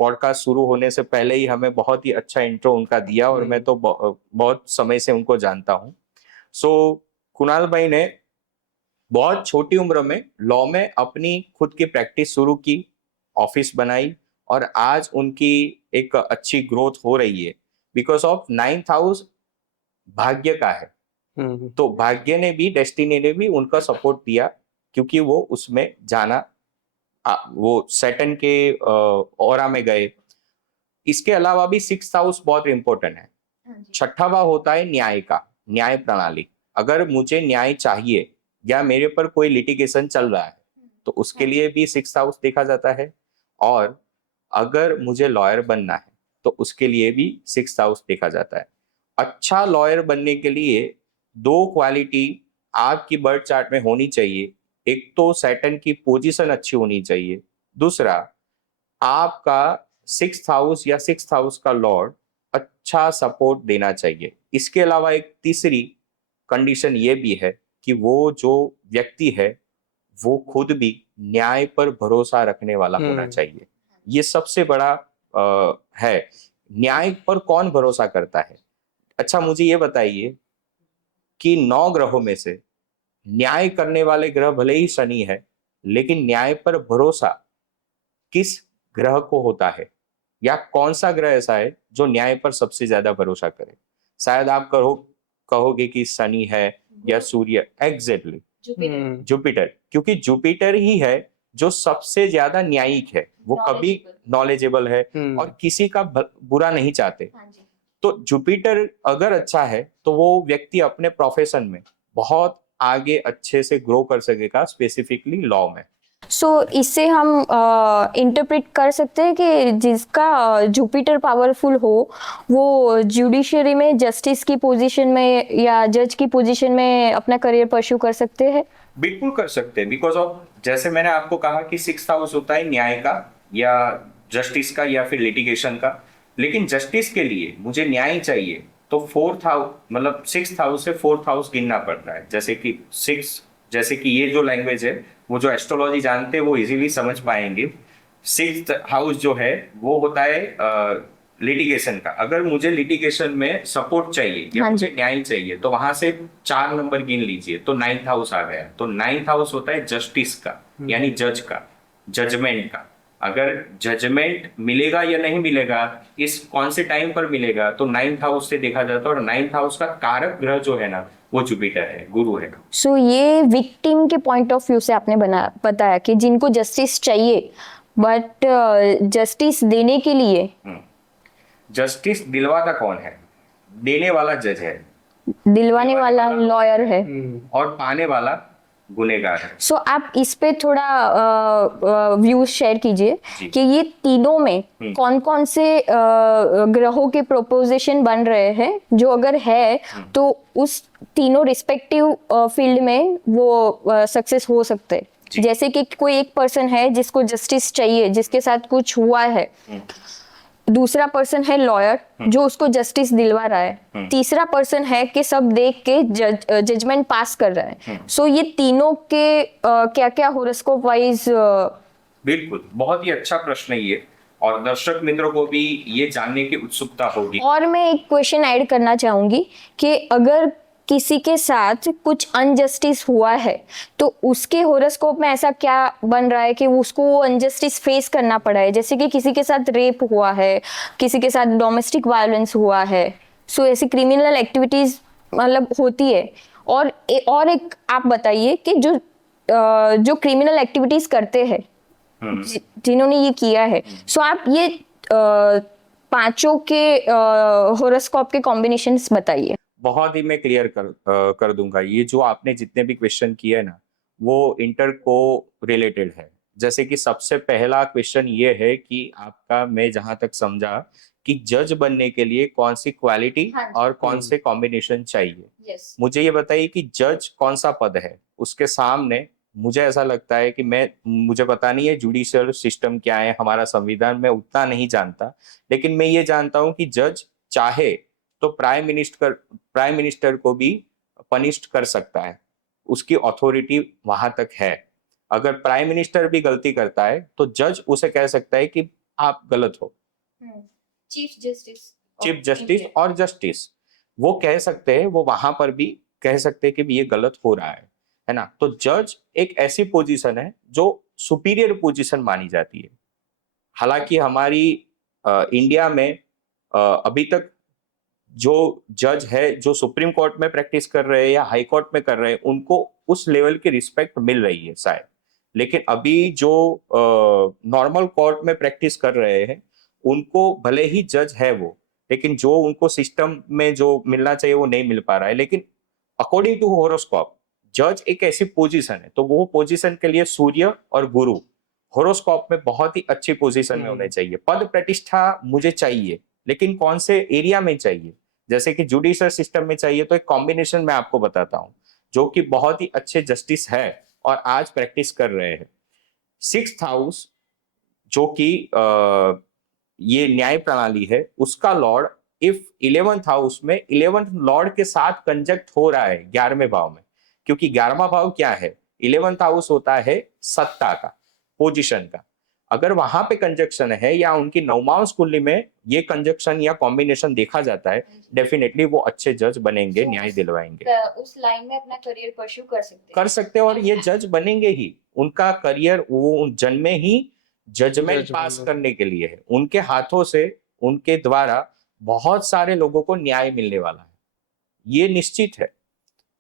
पॉडकास्ट शुरू होने से पहले ही हमें बहुत ही अच्छा इंट्रो उनका दिया और मैं तो बहुत समय से उनको जानता हूँ। सो कुणाल भाई ने बहुत छोटी उम्र में लॉ में अपनी खुद की प्रैक्टिस शुरू की, ऑफिस बनाई, और आज उनकी एक अच्छी ग्रोथ हो रही है बिकॉज ऑफ 9th हाउस भाग्य का है। तो भाग्य ने भी, डेस्टिनी ने भी उनका सपोर्ट दिया, क्योंकि वो उसमें जाना, वो सैटर्न के ऑरा में गए। इसके अलावा भी 6th हाउस बहुत इंपॉर्टेंट है। छठा होता है न्याय का, न्याय प्रणाली। अगर मुझे न्याय चाहिए या मेरे पर कोई लिटिगेशन चल रहा है तो उसके लिए भी 6th हाउस देखा जाता है, और अगर मुझे लॉयर बनना है तो उसके लिए भी 6th हाउस देखा जाता है। अच्छा लॉयर बनने के लिए 2 क्वालिटी आपकी बर्थ चार्ट में होनी चाहिए। एक तो सैटर्न की पोजीशन अच्छी होनी चाहिए, दूसरा आपका 6th हाउस या 6th हाउस का लॉर्ड अच्छा सपोर्ट देना चाहिए। इसके अलावा एक तीसरी कंडीशन ये भी है कि वो जो व्यक्ति है वो खुद भी न्याय पर भरोसा रखने वाला होना चाहिए। ये सबसे बड़ा है। न्याय पर कौन भरोसा करता है? अच्छा, मुझे ये बताइए कि 9 ग्रहों में से न्याय करने वाले ग्रह भले ही शनि है, लेकिन न्याय पर भरोसा किस ग्रह को होता है, या कौन सा ग्रह ऐसा है जो न्याय पर सबसे ज्यादा भरोसा करे? शायद आप कहोगे कि शनि है या सूर्य। एग्जैक्टली, जुपिटर, क्योंकि जुपिटर ही है जो सबसे ज्यादा न्यायिक है। वो कभी नॉलेजेबल है और किसी का बुरा नहीं चाहते। तो जुपिटर अगर अच्छा है तो वो व्यक्ति अपने प्रोफेशन में बहुत आगे अच्छे से ग्रो कर सकेगा, स्पेसिफिकली लॉ में। सो इससे हम इंटरप्रेट कर सकते हैं कि जिसका जुपिटर पावरफुल हो वो जुडिशरी में जस्टिस की पोजीशन में या जज की पोजीशन में अपना करियर परस्यू कर सकते हैं। बिल्कुल कर सकते हैं, बिकॉज ऑफ, जैसे मैंने आपको कहा कि 6th हाउस होता है न्याय का या जस्टिस का या फिर लिटिगेशन का, लेकिन जस्टिस के लिए मुझे न्याय चाहिए तो 4th हाउस, मतलब 6th हाउस से 4th हाउस गिनना पड़ता है। जैसे कि ये जो लैंग्वेज है, वो जो एस्ट्रोलॉजी जानते हैं वो इजीली समझ पाएंगे। 6th हाउस जो है वो होता है लिटिगेशन का। अगर मुझे लिटिगेशन में सपोर्ट चाहिए या मुझे न्याय चाहिए तो वहां से 4 नंबर गिन लीजिए, तो 9th हाउस आ गया। तो 9th हाउस होता है जस्टिस का, यानी जज का, जजमेंट का। अगर जजमेंट मिलेगा या नहीं मिलेगा, इस कौन से टाइम पर मिलेगा, तो 9th हाउस से देखा जाता है, और 9th हाउस का कारक ग्रह जो है ना वो जुपिटर है, गुरु है। सो ये विक्टिम के पॉइंट ऑफ व्यू से आपने बताया कि जिनको जस्टिस चाहिए, बट जस्टिस देने के लिए जस्टिस दिलवाता कौन है? देने वाला जज है, दिलवाने वाला लॉयर है। और पाने वाला गुनेगार है। सो आप इस पे थोड़ा व्यूज शेयर कीजिए जी। कि ये तीनों में कौन कौन से ग्रहों के प्रोपोजिशन बन रहे हैं, जो अगर है तो उस तीनों रिस्पेक्टिव फील्ड में वो सक्सेस हो सकते हैं। जी। जैसे कि कोई एक पर्सन है जिसको जस्टिस चाहिए, जिसके साथ कुछ हुआ है, दूसरा पर्सन है लॉयर जो उसको जस्टिस दिलवा रहा है, तीसरा पर्सन है कि सब देख के जजमेंट पास कर रहा है। सो ये तीनों के क्या क्या होरोस्कोप वाइज बिल्कुल, बहुत ही अच्छा प्रश्न है ये, और दर्शक मित्रों को भी ये जानने की उत्सुकता होगी। और मैं एक क्वेश्चन ऐड करना चाहूंगी कि अगर किसी के साथ कुछ अनजस्टिस हुआ है तो उसके होरोस्कोप में ऐसा क्या बन रहा है कि उसको वो अनजस्टिस फेस करना पड़ा है। जैसे कि किसी के साथ रेप हुआ है, किसी के साथ डोमेस्टिक वायलेंस हुआ है, सो ऐसी क्रिमिनल एक्टिविटीज मतलब होती है। और एक आप बताइए कि जो क्रिमिनल एक्टिविटीज करते हैं, जिन्होंने ये किया है, सो आप ये पांचों के होरोस्कोप के कॉम्बिनेशंस बताइए। बहुत ही मैं क्लियर कर दूंगा। ये जो आपने जितने भी क्वेश्चन किए हैं ना, वो इंटर को रिलेटेड है। जैसे कि सबसे पहला क्वेश्चन ये है कि आपका, मैं जहां तक समझा, कि जज बनने के लिए कौन सी क्वालिटी और कौन से कॉम्बिनेशन चाहिए। मुझे ये बताइए कि जज कौन सा पद है, उसके सामने मुझे ऐसा लगता है कि मुझे पता नहीं है जुडिशियल सिस्टम क्या है, हमारा संविधान मैं उतना नहीं जानता, लेकिन मैं ये जानता हूं कि जज चाहे तो प्राइम मिनिस्टर को भी पनिश्ड कर सकता है, उसकी अथॉरिटी वहां तक है। अगर प्राइम मिनिस्टर भी गलती करता है तो जज उसे कह सकता है कि आप गलत हो। चीफ जस्टिस और जस्टिस वो कह सकते हैं, वो वहां पर भी कह सकते हैं कि ये गलत हो रहा है ना। तो जज एक ऐसी पोजीशन है जो सुपीरियर पोजीशन मानी जाती है। हालांकि हमारी इंडिया में अभी तक जो जज है, जो सुप्रीम कोर्ट में प्रैक्टिस कर रहे हैं या हाई कोर्ट में कर रहे हैं, उनको उस लेवल की रिस्पेक्ट मिल रही है शायद। लेकिन अभी जो नॉर्मल कोर्ट में प्रैक्टिस कर रहे हैं, उनको भले ही जज है वो, लेकिन जो उनको सिस्टम में जो मिलना चाहिए वो नहीं मिल पा रहा है। लेकिन अकॉर्डिंग टू होरोस्कोप जज एक ऐसी पोजीशन है, तो वो पोजीशन के लिए सूर्य और गुरु होरोस्कोप में बहुत ही अच्छी पोजीशन में होने चाहिए। पद प्रतिष्ठा मुझे चाहिए, लेकिन कौन से एरिया में चाहिए। जैसे कि जुडिशियल सिस्टम में चाहिए तो एक कॉम्बिनेशन मैं आपको बताता हूं, जो कि बहुत ही अच्छे जस्टिस है और आज प्रैक्टिस कर रहे हैं। 6th हाउस जो कि ये न्याय प्रणाली है, उसका लॉर्ड इफ 11th हाउस में 11th लॉर्ड के साथ कंजक्ट हो रहा है 11वें भाव में, क्योंकि 11वां भाव क्या है, 11th हाउस होता है सत्ता का, पोजीशन का। अगर वहां पे कंजक्शन है या उनकी नवमांश कुंडली में ये कंजक्शन या कॉम्बिनेशन देखा जाता है, डेफिनेटली वो अच्छे जज बनेंगे, न्याय दिलवाएंगे, उस लाइन में अपना करियर परस्यू कर सकते हैं और ये जज बनेंगे ही। उनका करियर वो जन्मे ही जजमेंट पास करने के लिए है। उनके हाथों से, उनके द्वारा बहुत सारे लोगों को न्याय मिलने वाला है, ये निश्चित है।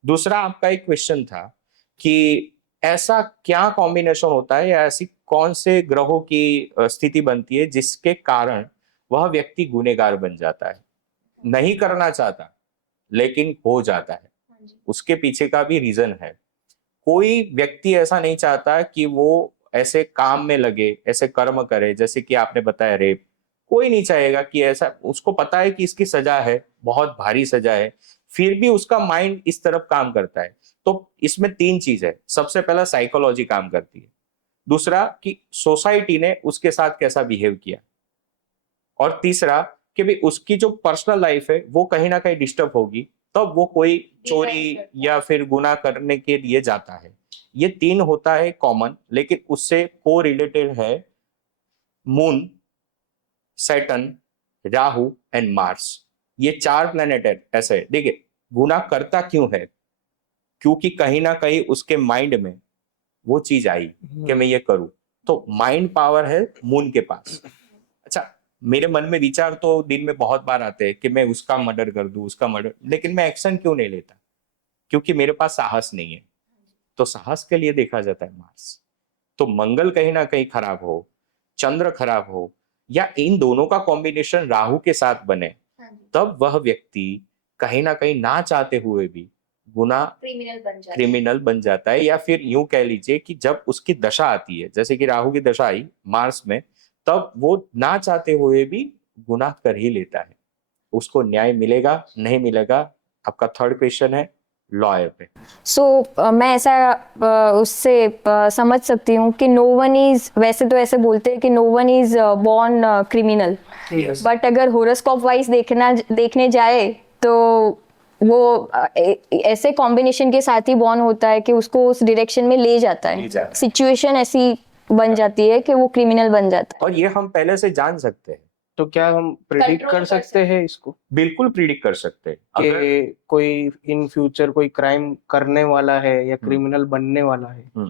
दूसरा आपका एक क्वेश्चन था कि ऐसा क्या कॉम्बिनेशन होता है या ऐसी कौन से ग्रहों की स्थिति बनती है जिसके कारण वह व्यक्ति गुनहगार बन जाता है। नहीं करना चाहता लेकिन हो जाता है, उसके पीछे का भी रीजन है। कोई व्यक्ति ऐसा नहीं चाहता कि वो ऐसे काम में लगे, ऐसे कर्म करे, जैसे कि आपने बताया रेप। कोई नहीं चाहेगा कि ऐसा, उसको पता है कि इसकी सजा है, बहुत भारी सजा है, फिर भी उसका माइंड इस तरफ काम करता है। तो इसमें 3 चीज है। सबसे पहला साइकोलॉजी काम करती है, दूसरा कि सोसाइटी ने उसके साथ कैसा बिहेव किया, और तीसरा कि भी उसकी जो पर्सनल लाइफ है वो कहीं ना कहीं डिस्टर्ब होगी, तब वो कोई चोरी या फिर गुनाह करने के लिए जाता है। ये 3 होता है कॉमन, लेकिन उससे को रिलेटेड है moon, Saturn, Rahu and Mars. ये 4 प्लेनेट है। ऐसे देखिए, गुनाह करता क्यों है, क्योंकि कहीं ना कहीं उसके माइंड में वो चीज आई कि मैं ये करूं। तो माइंड पावर है मून के पास। अच्छा, मेरे मन में विचार तो दिन में बहुत बार आते हैं कि मैं उसका मर्डर कर दूं, उसका मर्डर, लेकिन मैं एक्शन क्यों नहीं लेता? क्योंकि मेरे पास साहस नहीं है। तो साहस के लिए देखा जाता है मार्स। तो मंगल कहीं ना कहीं खराब हो, चंद्र खराब हो, या इन दोनों का कॉम्बिनेशन राहु के साथ बने, तब वह व्यक्ति कहीं ना कहीं ना चाहते हुए भी गुना क्रिमिनल बन जाता है। या फिर यूं कह लीजिए कि जब उसकी दशा आती है, जैसे कि राहु की दशा आई मार्स में, तब वो ना चाहते हुए भी गुनाह कर ही लेता है। उसको न्याय मिलेगा नहीं मिलेगा, आपका थर्ड क्वेश्चन है लॉयर पे। सो मैं ऐसा उससे समझ सकती हूँ कि नो वन इज, वैसे तो ऐसे बोलते हैं कि no one is born criminal, but अगर होरोस्कोप वाइज देखने जाए तो वो ऐसे कॉम्बिनेशन के साथ ही बॉर्न होता है कि उसको उस डायरेक्शन में ले जाता है, सिचुएशन ऐसी बन जाती है कि वो क्रिमिनल बन जाता है। और ये हम पहले से जान सकते हैं। तो क्या हम प्रिडिक्ट कर सकते हैं इसको बिल्कुल प्रिडिक्ट कर सकते हैं। कि कोई इन फ्यूचर कोई क्राइम करने वाला है या क्रिमिनल बनने वाला है,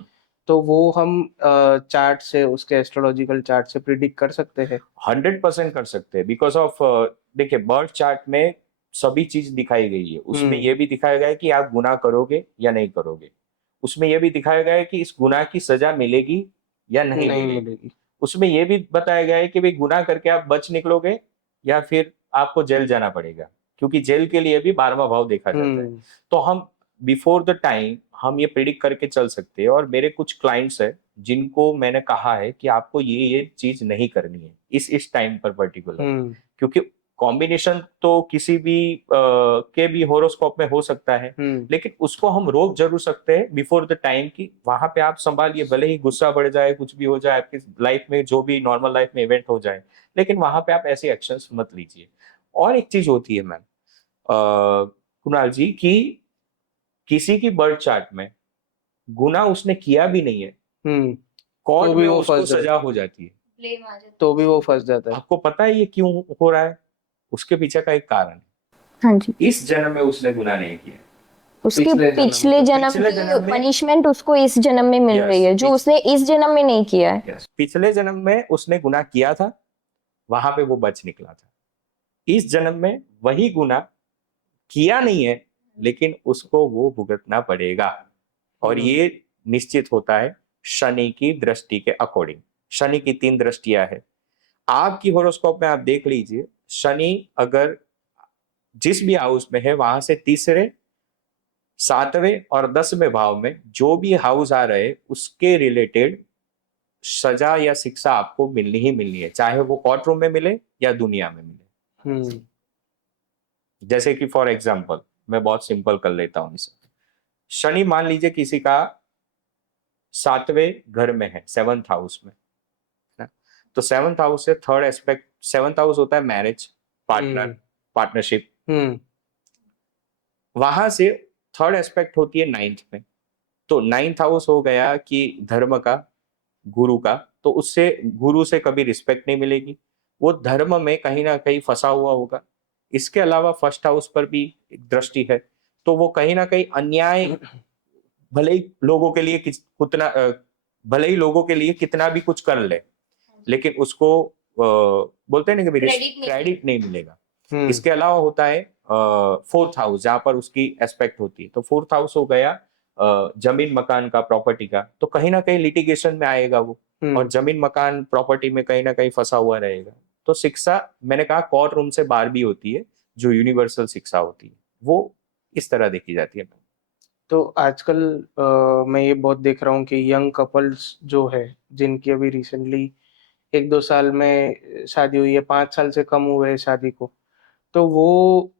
तो वो हम चार्ट से, उसके एस्ट्रोलॉजिकल चार्ट से प्रिडिक्ट कर सकते हैं? 100% कर सकते हैं, बिकॉज ऑफ देखिए बर्थ चार्ट में सभी चीज दिखाई गई है। उसमें यह भी दिखाया गया है कि आप गुनाह करोगे या नहीं करोगे। उसमें यह भी दिखाया गया है कि इस गुनाह की सजा मिलेगी या नहीं मिलेगी। उसमें यह भी बताया गया है कि भाई गुनाह करके आप बच निकलोगे या फिर आपको जेल जाना पड़ेगा, क्योंकि जेल के लिए भी 12वां भाव देखा जाता है। तो हम बिफोर द टाइम हम ये प्रिडिक्ट करके चल सकते हैं। और मेरे कुछ क्लाइंट्स है जिनको मैंने कहा है कि आपको ये चीज नहीं करनी है इस टाइम पर पर्टिकुलर, क्योंकि कॉम्बिनेशन तो किसी भी के भी होरोस्कोप में हो सकता है, लेकिन उसको हम रोक जरूर सकते हैं बिफोर द टाइम की। वहां पे आप संभालिए, भले ही गुस्सा बढ़ जाए, कुछ भी हो जाए आपकी लाइफ में, जो भी नॉर्मल लाइफ में इवेंट हो जाए, लेकिन वहां पे आप ऐसे एक्शंस मत लीजिए। और एक चीज होती है मैम कुणाल जी, कि किसी की बर्थ चार्ट में गुनाह उसने किया भी नहीं है, कोर्ट में उसको सजा हो जाती है, तो भी वो फंस जाता है। आपको पता है ये क्यों हो रहा है? उसके पीछे का एक कारण है। हाँ जी, इस जन्म में उसने गुनाह नहीं किया, उसके पिछले जन्म की पनिशमेंट उसको इस जन्म में मिल रही है, जो उसने इस जन्म में नहीं किया है। पिछले जन्म में उसने गुनाह किया था, वहां पे वो बच निकला था। इस जन्म में वही गुनाह किया नहीं है, लेकिन उसको वो भुगतना पड़ेगा। और ये निश्चित होता है शनि की दृष्टि के अकॉर्डिंग। शनि की 3 दृष्टियां है। आपकी होरोस्कोप में आप देख लीजिए, शनि अगर जिस भी हाउस में है, वहां से 3रे, 7वें और 10वें भाव में जो भी हाउस आ रहे, उसके रिलेटेड सजा या शिक्षा आपको मिलनी ही मिलनी है, चाहे वो कोर्ट रूम में मिले या दुनिया में मिले। जैसे कि फॉर एग्जाम्पल मैं बहुत सिंपल कर लेता हूं इसे। शनि मान लीजिए किसी का 7वें घर में है, 7th हाउस में, तो 7th हाउस से थर्ड एस्पेक्ट, 7th हाउस होता है मैरिज, पार्टनर, पार्टनरशिप। वहां से थर्ड एस्पेक्ट होती है 9th में। तो 9th हाउस हो गया कि धर्म का, गुरु का, तो उससे गुरु से कभी रिस्पेक्ट नहीं मिलेगी, वो धर्म में कहीं ना कहीं फंसा हुआ होगा। इसके अलावा फर्स्ट हाउस पर भी एक दृष्टि है, तो वो कहीं ना कहीं अन्याय, भले ही लोगों के लिए भले ही लोगों के लिए कितना भी कुछ कर ले, लेकिन उसको बोलते हैं ना कि क्रेडिट नहीं मिलेगा। इसके अलावा होता है 4th हाउस, जहां पर उसकी एस्पेक्ट होती है। तो 4th हाउस हो गया जमीन मकान का, प्रॉपर्टी का, तो कहीं ना कहीं लिटिगेशन में आएगा वो, और जमीन मकान प्रॉपर्टी में कहीं ना कहीं फंसा हुआ रहेगा। तो शिक्षा, मैंने कहा कोर्ट रूम से बाहर भी होती है, जो यूनिवर्सल शिक्षा होती है, वो इस तरह देखी जाती है। तो आजकल मैं ये बहुत देख रहा हूँ कि यंग कपल्स जो है, जिनकी अभी रिसेंटली 1-2 साल में शादी हुई है, 5 साल से कम हुए हैं शादी को, तो वो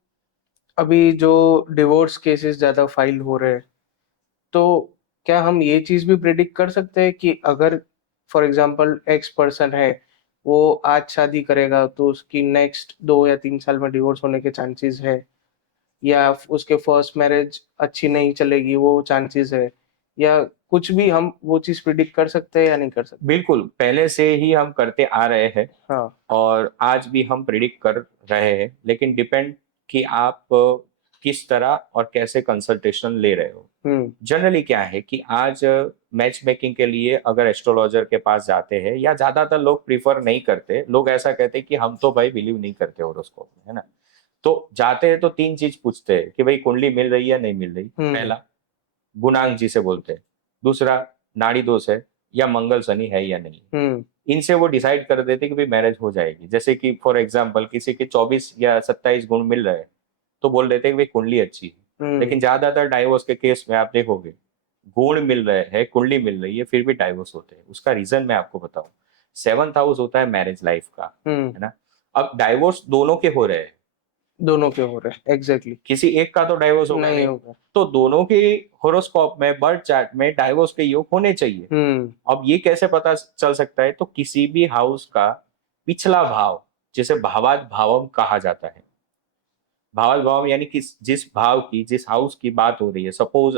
अभी जो डिवोर्स केसेस ज्यादा फाइल हो रहे हैं, तो क्या हम ये चीज भी प्रिडिक्ट कर सकते हैं कि अगर फॉर एग्जांपल एक्स पर्सन है, वो आज शादी करेगा तो उसकी नेक्स्ट 2 या 3 साल में डिवोर्स होने के चांसेस है, या उसके फर्स्ट मैरिज अच्छी नहीं चलेगी, वो चांसेस है, या कुछ भी हम वो चीज प्रिडिक्ट कर सकते हैं या नहीं कर सकते? बिल्कुल, पहले से ही हम करते आ रहे हैं। हाँ, और आज भी हम प्रिडिक्ट कर रहे हैं, लेकिन डिपेंड कि आप किस तरह और कैसे कंसल्टेशन ले रहे हो। जनरली क्या है कि आज मैच मेकिंग के लिए अगर एस्ट्रोलॉजर के पास जाते हैं, या ज्यादातर लोग प्रीफर नहीं करते, लोग ऐसा कहते हैं कि हम तो भाई बिलीव नहीं करते होरोस्कोप में, है ना। तो जाते हैं तो 3 चीज पूछते हैं कि भाई कुंडली मिल रही है या नहीं मिल रही। पहला गुणांक जिसे बोलते हैं, दूसरा नाड़ी दोष है या मंगल शनि है या नहीं। इनसे वो डिसाइड कर देते कि भाई मैरिज हो जाएगी। जैसे कि फॉर एग्जाम्पल किसी के 24 या 27 गुण मिल रहे हैं तो बोल देते हैं कि भाई कुंडली अच्छी है। लेकिन ज्यादातर डाइवोर्स के केस में आप देखोगे गुण मिल रहे हैं, कुंडली मिल रही है, फिर भी डाइवोर्स होते हैं। उसका रीजन मैं आपको बताऊं, 7th हाउस होता है मैरिज लाइफ का, है ना। अब डाइवोर्स दोनों के हो रहे हैं, दोनों के हो रहे हैं, एग्जैक्टली। किसी एक का तो डाइवोर्स होगा नहीं होगा, तो दोनों के होरोस्कोप में, बर्थ चार्ट में डाइवोर्स के योग होने चाहिए। अब ये कैसे पता चल सकता है, तो किसी भी हाउस का पिछला भाव, जिसे भावाद भावम कहा जाता है। भावाद भावम यानी कि जिस भाव की, जिस हाउस की बात हो रही है। सपोज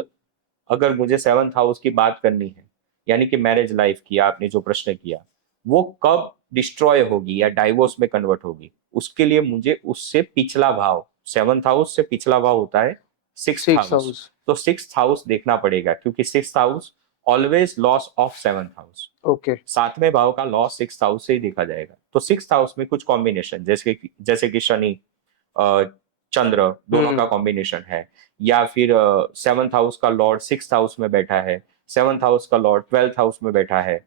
अगर मुझे 7th हाउस की बात करनी है, यानी कि मैरिज लाइफ की, आपने जो प्रश्न किया, वो कब डिस्ट्रॉय होगी या डाइवोर्स में कन्वर्ट होगी, उसके लिए मुझे उससे पिछला भाव, 7th हाउस से पिछला भाव होता है 6th हाउस। तो 6th हाउस देखना पड़ेगा, क्योंकि 6th house always loss of 7th house. Okay, 7वें भाव का लॉस 6th हाउस से ही देखा जाएगा। तो 6th हाउस में कुछ कॉम्बिनेशन, जैसे कि शनि चंद्र दोनों का कॉम्बिनेशन है, या फिर 7th हाउस का लॉर्ड 6th हाउस में बैठा है, 7th हाउस का लॉर्ड 12th हाउस में बैठा है,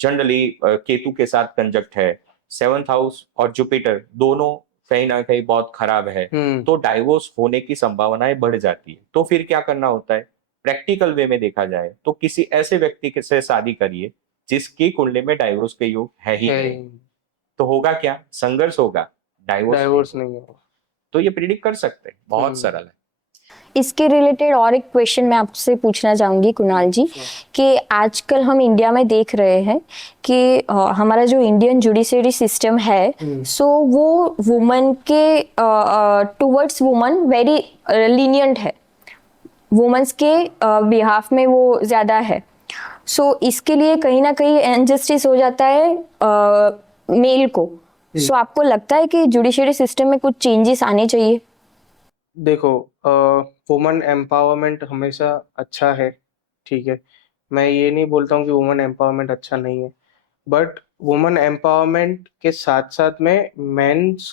जनरली केतु के साथ कंजक्ट है, 7th हाउस और जुपिटर दोनों कहीं ना कहीं बहुत खराब है, तो डाइवोर्स होने की संभावनाएं बढ़ जाती है। तो फिर क्या करना होता है, प्रैक्टिकल वे में देखा जाए तो किसी ऐसे व्यक्ति से शादी करिए जिसकी कुंडली में डाइवोर्स के योग है ही नहीं। तो होगा क्या, संघर्ष होगा, डाइवोर्स नहीं होगा। तो ये प्रिडिक्ट कर सकते हैं, बहुत सरल है। इसके रिलेटेड और एक क्वेश्चन मैं आपसे पूछना चाहूंगी कुणाल जी, कि आजकल हम इंडिया में देख रहे हैं कि हमारा जो इंडियन जुडिशरी सिस्टम है, सो वो वुमन के टुवर्ड्स वुमन वेरी लीनियंट है, वुमेन्स के बिहाफ में वो ज्यादा है। सो इसके लिए कहीं ना कहीं इनजस्टिस हो जाता है मेल को। सो आपको लगता है कि जुडिशरी सिस्टम में कुछ चेंजेस आने चाहिए? देखो, वुमन एम्पावरमेंट हमेशा अच्छा है, ठीक है। मैं ये नहीं बोलता हूँ कि वुमन एम्पावरमेंट अच्छा नहीं है, बट वुमन एम्पावरमेंट के साथ साथ में मेंस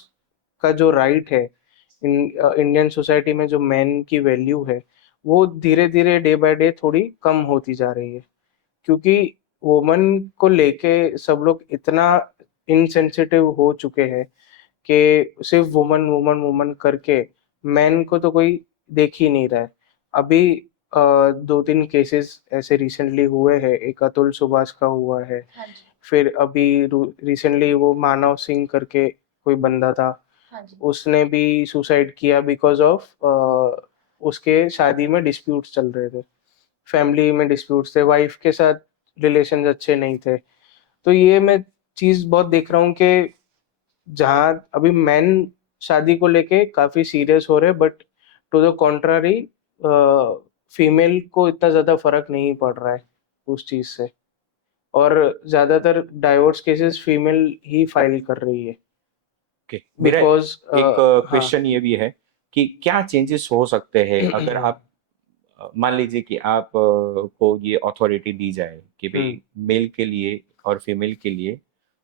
का जो राइट है, इंडियन सोसाइटी में जो मेन की वैल्यू है, वो धीरे धीरे डे बाय डे थोड़ी कम होती जा रही है। क्योंकि वुमन को लेके सब लोग इतना इनसेंसिटिव हो चुके हैं कि सिर्फ वुमन वुमन वुमन करके मैन को तो कोई देख ही नहीं रहा है। अभी 2-3 केसेस ऐसे रिसेंटली हुए हैं, एक अतुल सुभाष का हुआ है, फिर अभी रिसेंटली वो मानव सिंह करके कोई बंदा था, उसने भी सुसाइड किया बिकॉज ऑफ उसके शादी में डिस्प्यूट्स चल रहे थे, फैमिली में डिस्प्यूट्स थे, वाइफ के साथ रिलेशंस अच्छे नहीं थे। तो ये मैं चीज बहुत देख रहा हूँ कि जहाँ अभी मैन शादी को लेके काफी सीरियस हो रहे, but to the contrary female को इतना ज्यादा फर्क नहीं पड़ रहा है उस चीज से, और ज्यादातर डाइवोर्स केसेस फीमेल ही फाइल कर रही है। बिकॉज एक क्वेश्चन ये भी है कि क्या चेंजेस हो सकते हैं अगर आप मान लीजिए कि आप को ये अथॉरिटी दी जाए कि भाई मेल के लिए और फीमेल के लिए,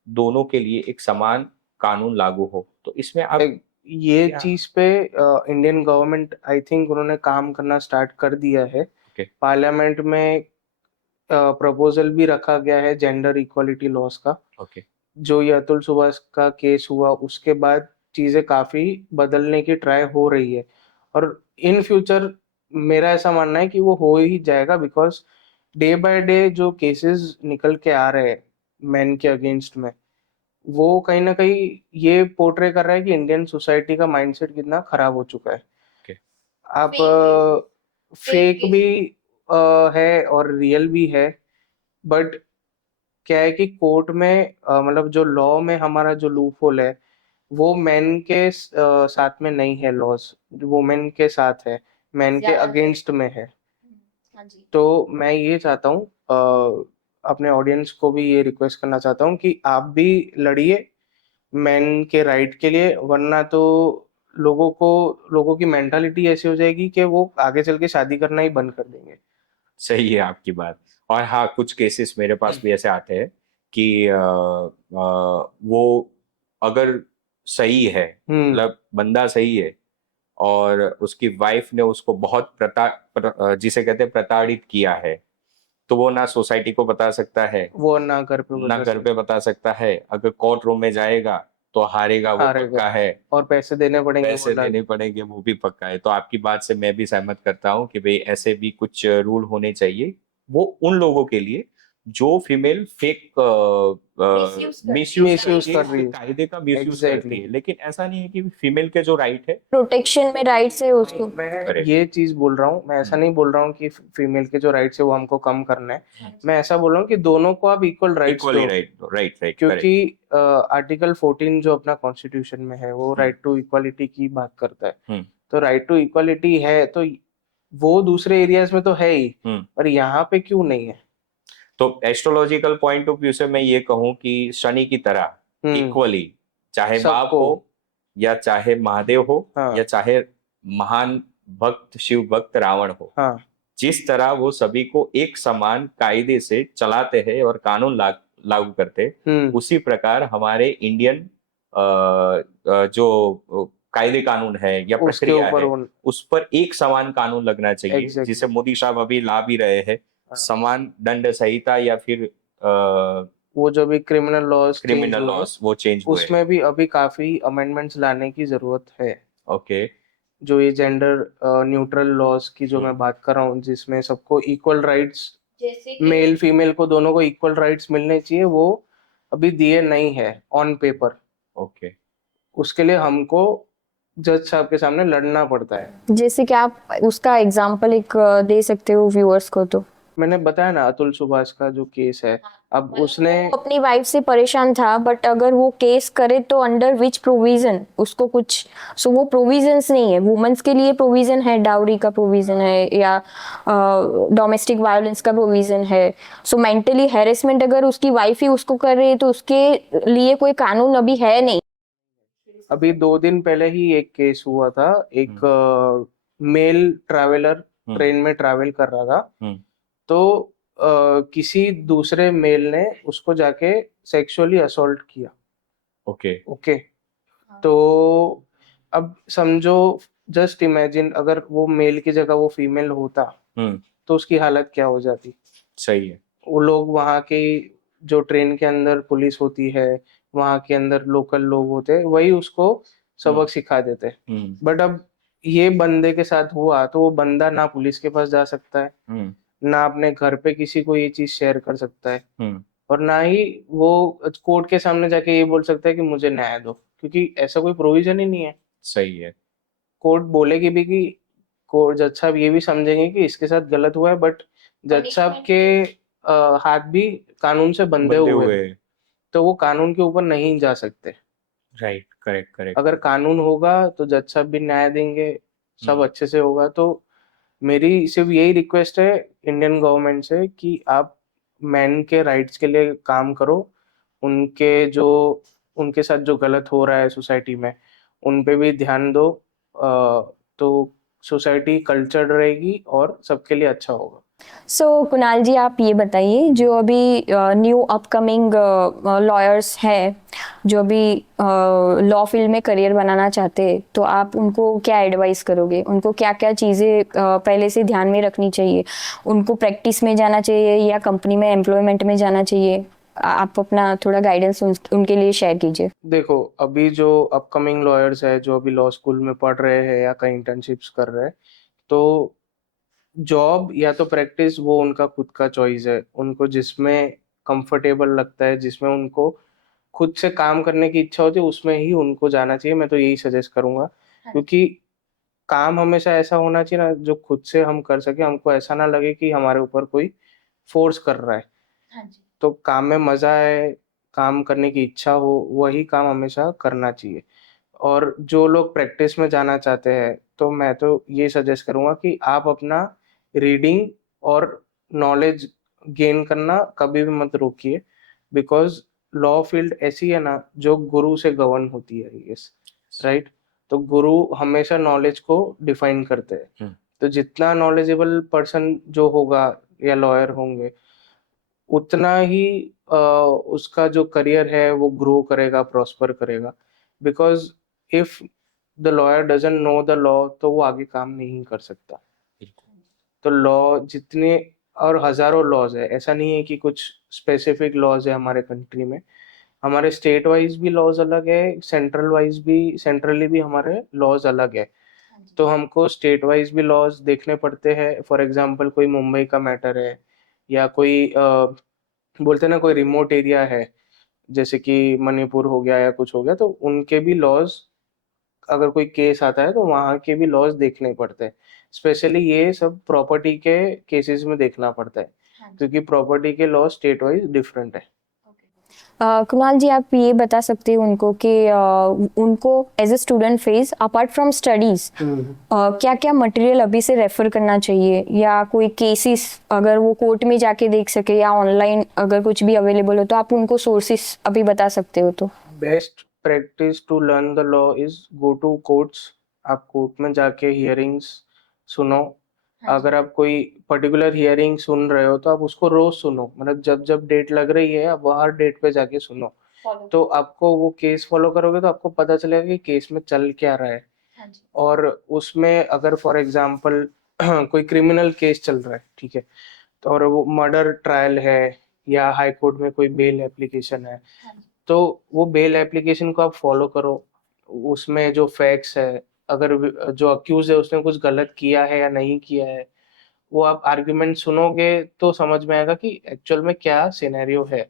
दोनों के लिए एक समान कानून लागू हो, तो इसमें आप ये चीज पे इंडियन गवर्नमेंट आई थिंक उन्होंने काम करना स्टार्ट कर दिया है। पार्लियामेंट में प्रपोजल भी रखा गया है जेंडर इक्वालिटी लॉस का। जो ये अतुल सुभाष का केस हुआ उसके बाद चीजें काफी बदलने की ट्राई हो रही है, और इन फ्यूचर मेरा ऐसा मानना है कि वो हो ही जाएगा, बिकॉज डे बाय डे जो केसेस निकल के आ रहे हैं मैन के अगेंस्ट में, वो कहीं ना कहीं ये पोर्ट्रे कर रहा है कि इंडियन सोसाइटी का माइंडसेट कितना खराब हो चुका है। आप फेक भी है और रियल भी है, बट क्या है कि कोर्ट में मतलब जो लॉ में हमारा जो लूप होल है वो मैन के साथ में नहीं है, लॉज वुमेन के साथ है, मैन के अगेंस्ट में है। तो मैं ये चाहता हूँ, अपने ऑडियंस को भी ये रिक्वेस्ट करना चाहता हूँ कि आप भी लड़िए मैन के राइट के लिए, वरना तो लोगों की मेंटालिटी ऐसी हो जाएगी कि वो आगे चल के शादी करना ही बंद कर देंगे। सही है आपकी बात। और हाँ, कुछ केसेस मेरे पास भी ऐसे आते हैं कि वो अगर सही है, मतलब बंदा सही है, और उसकी वाइफ ने उसको बहुत जिसे कहते हैं प्रताड़ित किया है, तो वो ना सोसाइटी को बता सकता है, वो ना घर पे ना बता घर पे बता सकता है। अगर कोर्ट रूम में जाएगा तो हारेगा, वो हारेगा पक्का है। और पैसे देने पड़ेंगे पैसे बोला। देने पड़ेंगे, वो भी पक्का है। तो आपकी बात से मैं भी सहमत करता हूँ कि भाई ऐसे भी कुछ रूल होने चाहिए, वो उन लोगों के लिए जो फीमेल फेक मिसयूज Misuse कर रही है। कायदे का मिसयूज Exactly. करती है। लेकिन ऐसा नहीं है कि फीमेल के जो राइट है। प्रोटेक्शन में राइट्स है उसको। मैं Correct. ये चीज बोल रहा हूँ, मैं ऐसा नहीं बोल रहा हूँ कि फीमेल के जो राइट्स है वो हमको कम करना है। मैं ऐसा बोल रहा हूँ कि दोनों को आप इक्वल राइट्स इक्वली दो, राइट, राइट राइट, क्योंकि आर्टिकल 14 जो अपना कॉन्स्टिट्यूशन में है वो राइट टू इक्वालिटी की बात करता है। तो राइट टू इक्वालिटी है तो वो दूसरे एरियाज में तो है ही, पर यहाँ पे क्यों नहीं है? तो एस्ट्रोलॉजिकल पॉइंट ऑफ व्यू से मैं ये कहूँ कि शनि की तरह इक्वली, चाहे बाप सबको। हो या चाहे महादेव हो, हाँ। या चाहे महान भक्त शिव भक्त रावण हो, हाँ। जिस तरह वो सभी को एक समान कायदे से चलाते हैं और कानून लागू करते हैं, उसी प्रकार हमारे इंडियन जो कायदे कानून है या उसके प्रक्रिया ऊपर है, उस पर एक समान कानून लगना चाहिए। Exactly. जिसे मोदी साहब अभी ला भी रहे हैं, समान दंड संहिता या फिर वो जो भी क्रिमिनल लॉस वो चेंज हुए। उसमें भी अभी काफी अमेंडमेंट्स लाने की जरूरत है। ओके। जो ये जेंडर न्यूट्रल लॉस की जो मैं बात कर रहा हूँ, जिसमें सबको इक्वल राइट्स, मेल फीमेल को दोनों को इक्वल राइट्स मिलने चाहिए, वो अभी दिए नहीं है ऑन पेपर। ओके। उसके लिए हमको जज साहब के सामने लड़ना पड़ता है। जैसे कि आप उसका एग्जांपल एक दे सकते हो व्यूअर्स को? तो मैंने बताया ना, अतुल सुभाष का जो केस है, अब उसने अपनी वाइफ से परेशान था, बट अगर वो केस करे तो अंडर विच प्रोविजन उसको कुछ, सो वो प्रोविजंस नहीं है। वुमेन्स के लिए प्रोविजन है, डाउरी का प्रोविजन है या डोमेस्टिक वायलेंस का प्रोविजन है। सो मेंटली हैरेसमेंट अगर उसकी वाइफ ही उसको कर रही है तो उसके लिए कोई कानून अभी है नहीं। अभी 2 दिन पहले ही एक केस हुआ था, एक मेल ट्रैवलर ट्रेन में ट्रैवल कर रहा था, तो किसी दूसरे मेल ने उसको जाके सेक्सुअली असॉल्ट किया। ओके। तो अब समझो, जस्ट इमेजिन अगर वो मेल की जगह वो फीमेल होता तो उसकी हालत क्या हो जाती। सही है। वो लोग वहाँ के जो ट्रेन के अंदर पुलिस होती है, वहाँ के अंदर लोकल लोग होते हैं, वही उसको सबक सिखा देते। बट अब ये बंदे के साथ हुआ तो वो बंदा ना पुलिस के पास जा सकता है, ना अपने घर पे किसी को ये चीज शेयर कर सकता है, और ना ही वो कोर्ट के सामने जाके ये बोल सकता है कि मुझे न्याय दो, क्योंकि ऐसा कोई प्रोविजन ही नहीं है। सही है। कोर्ट बोलेगी भी कि कोर्ट जज साहब ये भी समझेंगे कि इसके साथ गलत हुआ है, बट जज साहब के हाथ भी कानून से बंधे हुए हैं, तो वो कानून के ऊपर नहीं जा सकते। Right, correct correct. अगर कानून होगा तो जज साहब भी न्याय देंगे, सब अच्छे से होगा। तो मेरी सिर्फ यही रिक्वेस्ट है इंडियन गवर्नमेंट से कि आप मैन के राइट्स के लिए काम करो, उनके साथ जो गलत हो रहा है सोसाइटी में उन पे भी ध्यान दो, तो सोसाइटी कल्चर्ड रहेगी और सबके लिए अच्छा होगा। सो कुणाल जी, आप ये बताइए, जो अभी न्यू अपकमिंग लॉयर्स हैं, जो अभी लॉ फील्ड में करियर बनाना चाहते हैं, तो आप उनको क्या एडवाइस करोगे? उनको क्या क्या चीज़ें पहले से ध्यान में रखनी चाहिए? उनको प्रैक्टिस में जाना चाहिए या कंपनी में एम्प्लॉयमेंट में जाना चाहिए? आप अपना थोड़ा गाइडेंस उनके लिए शेयर कीजिए। देखो, अभी जो अपकमिंग लॉयर्स है, जो अभी लॉ स्कूल में पढ़ रहे हैं या कहीं इंटर्नशिप्स कर रहे हैं, तो जॉब या तो प्रैक्टिस वो उनका खुद का चॉइस है। उनको जिसमें कंफर्टेबल लगता है, जिसमें उनको खुद से काम करने की इच्छा होती है, उसमें ही उनको जाना चाहिए। मैं तो यही सजेस्ट करूंगा, क्योंकि काम हमेशा ऐसा होना चाहिए ना जो खुद से हम कर सके, हमको ऐसा ना लगे कि हमारे ऊपर कोई फोर्स कर रहा है। तो काम में मजा है, काम करने की इच्छा हो, वही काम हमेशा करना चाहिए। और जो लोग प्रैक्टिस में जाना चाहते हैं, तो मैं तो ये सजेस्ट करूंगा कि आप अपना रीडिंग और नॉलेज गेन करना कभी भी मत रोकिए, बिकॉज लॉ फील्ड ऐसी है ना जो गुरु से गवर्न होती है, यस राइट। तो गुरु हमेशा नॉलेज को डिफाइन करते हैं। तो जितना नॉलेजेबल पर्सन जो होगा या लॉयर होंगे, उतना ही उसका जो करियर है वो ग्रो करेगा, प्रॉस्पर करेगा। Because if the lawyer doesn't know the law, तो वो आगे काम नहीं कर सकता। तो लॉ जितने और हजारों लॉज है, ऐसा नहीं है कि कुछ स्पेसिफिक लॉज है हमारे कंट्री में। हमारे स्टेट वाइज भी लॉज अलग है, सेंट्रली भी हमारे लॉज अलग है। तो हमको स्टेट वाइज भी लॉज देखने पड़ते हैं। फॉर एग्जांपल कोई मुंबई का मैटर है, या कोई बोलते हैं ना कोई रिमोट एरिया है, जैसे कि मणिपुर हो गया या कुछ हो गया, तो उनके भी लॉज, अगर कोई केस आता है तो वहाँ के भी लॉज देखने पड़ते हैं। स्पेशली ये सब प्रॉपर्टी के केसेस में देखना पड़ता है, क्योंकि प्रॉपर्टी के लॉ स्टेट वाइज डिफरेंट है। कुणाल जी, आप ये बता सकते हैं उनको कि उनको as a student phase apart from studies क्या क्या मटेरियल अभी से रेफर करना चाहिए, या कोई केसेस अगर वो कोर्ट में जाके देख सके, या ऑनलाइन अगर कुछ भी अवेलेबल हो तो आप उनको सोर्सेस अभी बता सकते हो तो। Best practice to learn the law is go to courts. आप कोर्ट में जाके हियरिंग्स सुनो। अगर आप कोई पर्टिकुलर हियरिंग सुन रहे हो तो आप उसको रोज सुनो, मतलब जब जब डेट लग रही है आप हर डेट पे जाके सुनो। तो आपको वो केस फॉलो करोगे तो आपको पता चलेगा कि केस में चल क्या रहा है। और उसमें अगर फॉर एग्जांपल कोई क्रिमिनल केस चल रहा है, ठीक है, तो और वो मर्डर ट्रायल है या हाई कोर्ट में कोई बेल एप्लीकेशन है, तो वो बेल एप्लीकेशन को आप फॉलो करो। उसमें जो फैक्ट्स है, अगर जो अक्यूज है उसने कुछ गलत किया है या नहीं किया है, वो आप आर्ग्यूमेंट सुनोगे तो समझ में आएगा कि एक्चुअल में क्या सिनेरियो है।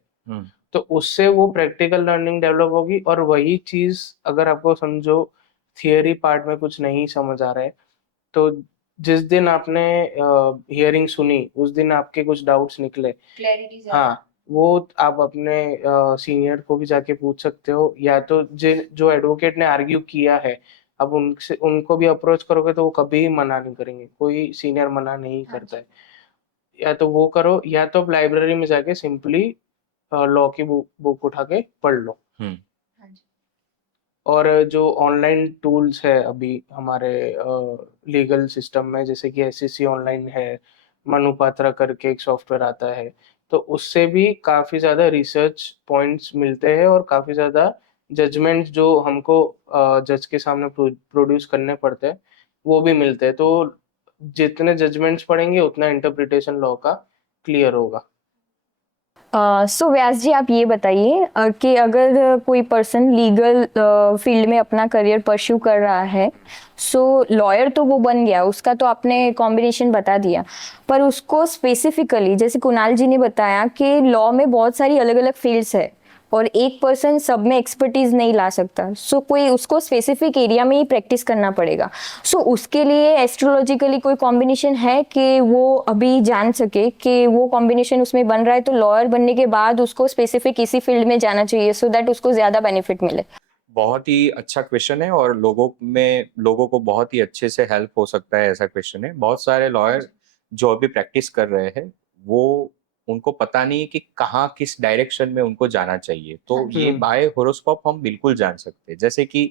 तो उससे वो प्रैक्टिकल लर्निंग डेवलप होगी। और वही चीज अगर आपको समझो थियरी पार्ट में कुछ नहीं समझ आ रहा है, तो जिस दिन आपने हियरिंग सुनी उस दिन आपके कुछ डाउट्स निकले, हाँ, वो आप अपने सीनियर को भी जाके पूछ सकते हो, या तो जो एडवोकेट ने आर्ग्यू किया है अब उनको भी अप्रोच करोगे तो वो कभी मना नहीं करेंगे, कोई सीनियर मना नहीं करता है। या तो वो करो, या तो आप लाइब्रेरी में जाके सिंपली लॉ की बुक उठा के पढ़ लो। और जो ऑनलाइन टूल्स है अभी हमारे लीगल सिस्टम में, जैसे कि एससीसी ऑनलाइन है, मनुपात्रा करके एक सॉफ्टवेयर आता है, तो उससे भी काफ़ी ज़्यादा रिसर्च पॉइंट्स मिलते हैं और काफ़ी ज़्यादा जजमेंट्स जो हमको जज के सामने प्रोड्यूस करने पड़ते हैं वो भी मिलते हैं। तो जितने जजमेंट्स पढ़ेंगे उतना इंटरप्रिटेशन लॉ का क्लियर होगा। सो व्यास जी, आप ये बताइए कि अगर कोई पर्सन लीगल फील्ड में अपना करियर परस्यू कर रहा है, सो लॉयर तो वो बन गया, उसका तो आपने कॉम्बिनेशन बता दिया, पर उसको स्पेसिफिकली जैसे कुणाल जी ने बताया कि लॉ में बहुत सारी अलग अलग फील्ड्स है और एक पर्सन सब में एक्सपर्टीज नहीं ला सकता, सो कोई उसको स्पेसिफिक एरिया में ही प्रैक्टिस करना पड़ेगा। सो उसके लिए एस्ट्रोलॉजिकली कोई कॉम्बिनेशन है कि वो अभी जान सके कि वो कॉम्बिनेशन उसमें बन रहा है, तो लॉयर बनने के बाद उसको स्पेसिफिक इसी फील्ड में जाना चाहिए सो दैट उसको ज्यादा बेनिफिट मिले। बहुत ही अच्छा क्वेश्चन है और लोगों को बहुत ही अच्छे से हेल्प हो सकता है। ऐसा क्वेश्चन है, बहुत सारे लॉयर जो अभी प्रैक्टिस कर रहे हैं वो उनको पता नहीं कि कहाँ किस डायरेक्शन में उनको जाना चाहिए। तो ये बाय होरोस्कोप हम बिल्कुल जान सकते हैं। जैसे कि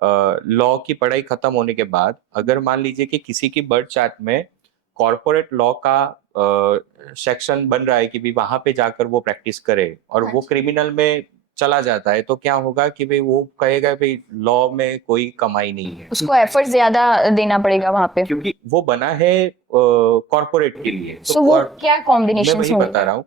लॉ की पढ़ाई खत्म होने के बाद अगर मान लीजिए कि किसी की बर्थ चार्ट में कॉर्पोरेट लॉ का सेक्शन बन रहा है कि भी वहां पे जाकर वो प्रैक्टिस करे और वो क्रिमिनल में चला जाता है, तो क्या होगा कि भाई वो कहेगा भाई लॉ में कोई कमाई नहीं है, उसको एफर्ट ज्यादा देना पड़ेगा वहां पे, क्योंकि वो बना है कॉर्पोरेट के लिए। सो वो क्या मैं कॉम्बिनेशन वही बता रहा हूँ।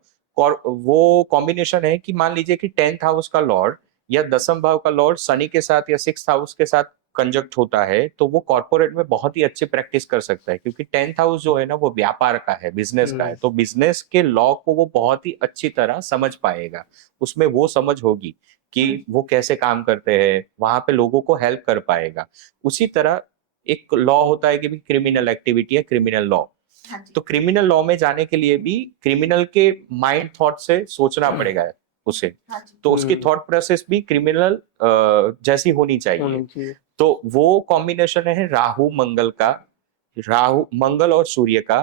वो कॉम्बिनेशन है कि मान लीजिए कि 10th हाउस का लॉर्ड या 10th भाव का लॉर्ड शनि के साथ या 6th हाउस के साथ कंजक्ट होता है, तो वो कॉर्पोरेट में बहुत ही अच्छी प्रैक्टिस कर सकता है, क्योंकि 10th हाउस जो है ना वो व्यापार का है, बिजनेस का है। तो बिजनेस के लॉ को वो बहुत ही अच्छी तरह समझ पाएगा, उसमें वो समझ होगी कि वो कैसे काम करते हैं, वहां पे लोगों को हेल्प कर पाएगा। उसी तरह एक लॉ होता है कि भी क्रिमिनल एक्टिविटी है, क्रिमिनल लॉ। तो क्रिमिनल लॉ में जाने के लिए भी क्रिमिनल के माइंड थॉट से सोचना पड़ेगा उसे, तो उसकी थॉट प्रोसेस भी क्रिमिनल जैसी होनी चाहिए। तो वो कॉम्बिनेशन है राहु मंगल का, राहु मंगल और सूर्य का,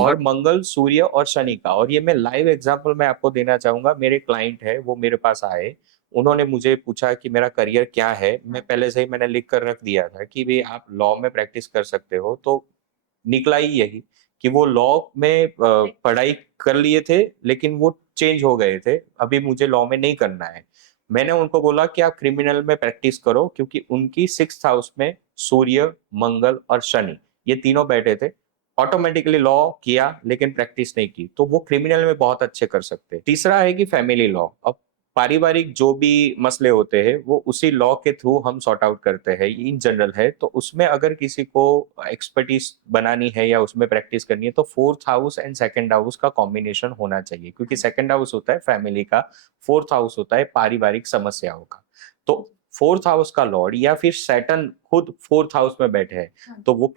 और मंगल सूर्य और शनि का। और ये मैं लाइव एग्जांपल मैं आपको देना चाहूंगा। मेरे क्लाइंट है, वो मेरे पास आए, उन्होंने मुझे पूछा कि मेरा करियर क्या है। मैं पहले से ही मैंने लिख कर रख दिया था कि भाई आप लॉ में प्रैक्टिस कर सकते हो। तो निकला ही यही कि वो लॉ में पढ़ाई कर लिए थे, लेकिन वो चेंज हो गए थे। अभी मुझे लॉ में नहीं करना है। मैंने उनको बोला कि आप क्रिमिनल में प्रैक्टिस करो, क्योंकि उनकी 6th हाउस में सूर्य, मंगल और शनि, ये तीनों बैठे थे। ऑटोमेटिकली लॉ किया लेकिन प्रैक्टिस नहीं की, तो वो क्रिमिनल में बहुत अच्छे कर सकते हैं। तीसरा है कि फैमिली लॉ। अब पारिवारिक जो भी मसले होते हैं वो उसी लॉ के थ्रू हम सॉर्ट आउट करते हैं, इन जनरल है। तो उसमें अगर किसी को एक्सपर्टीज बनानी है या उसमें प्रैक्टिस करनी है तो 4th house and 2nd house का कॉम्बिनेशन होना चाहिए, क्योंकि 2nd हाउस होता है फैमिली का, 4th हाउस होता है पारिवारिक समस्याओं का। तो 4th हाउस का लॉर्ड या फिर सैटर्न खुद 4th हाउस में बैठे हैं तो वो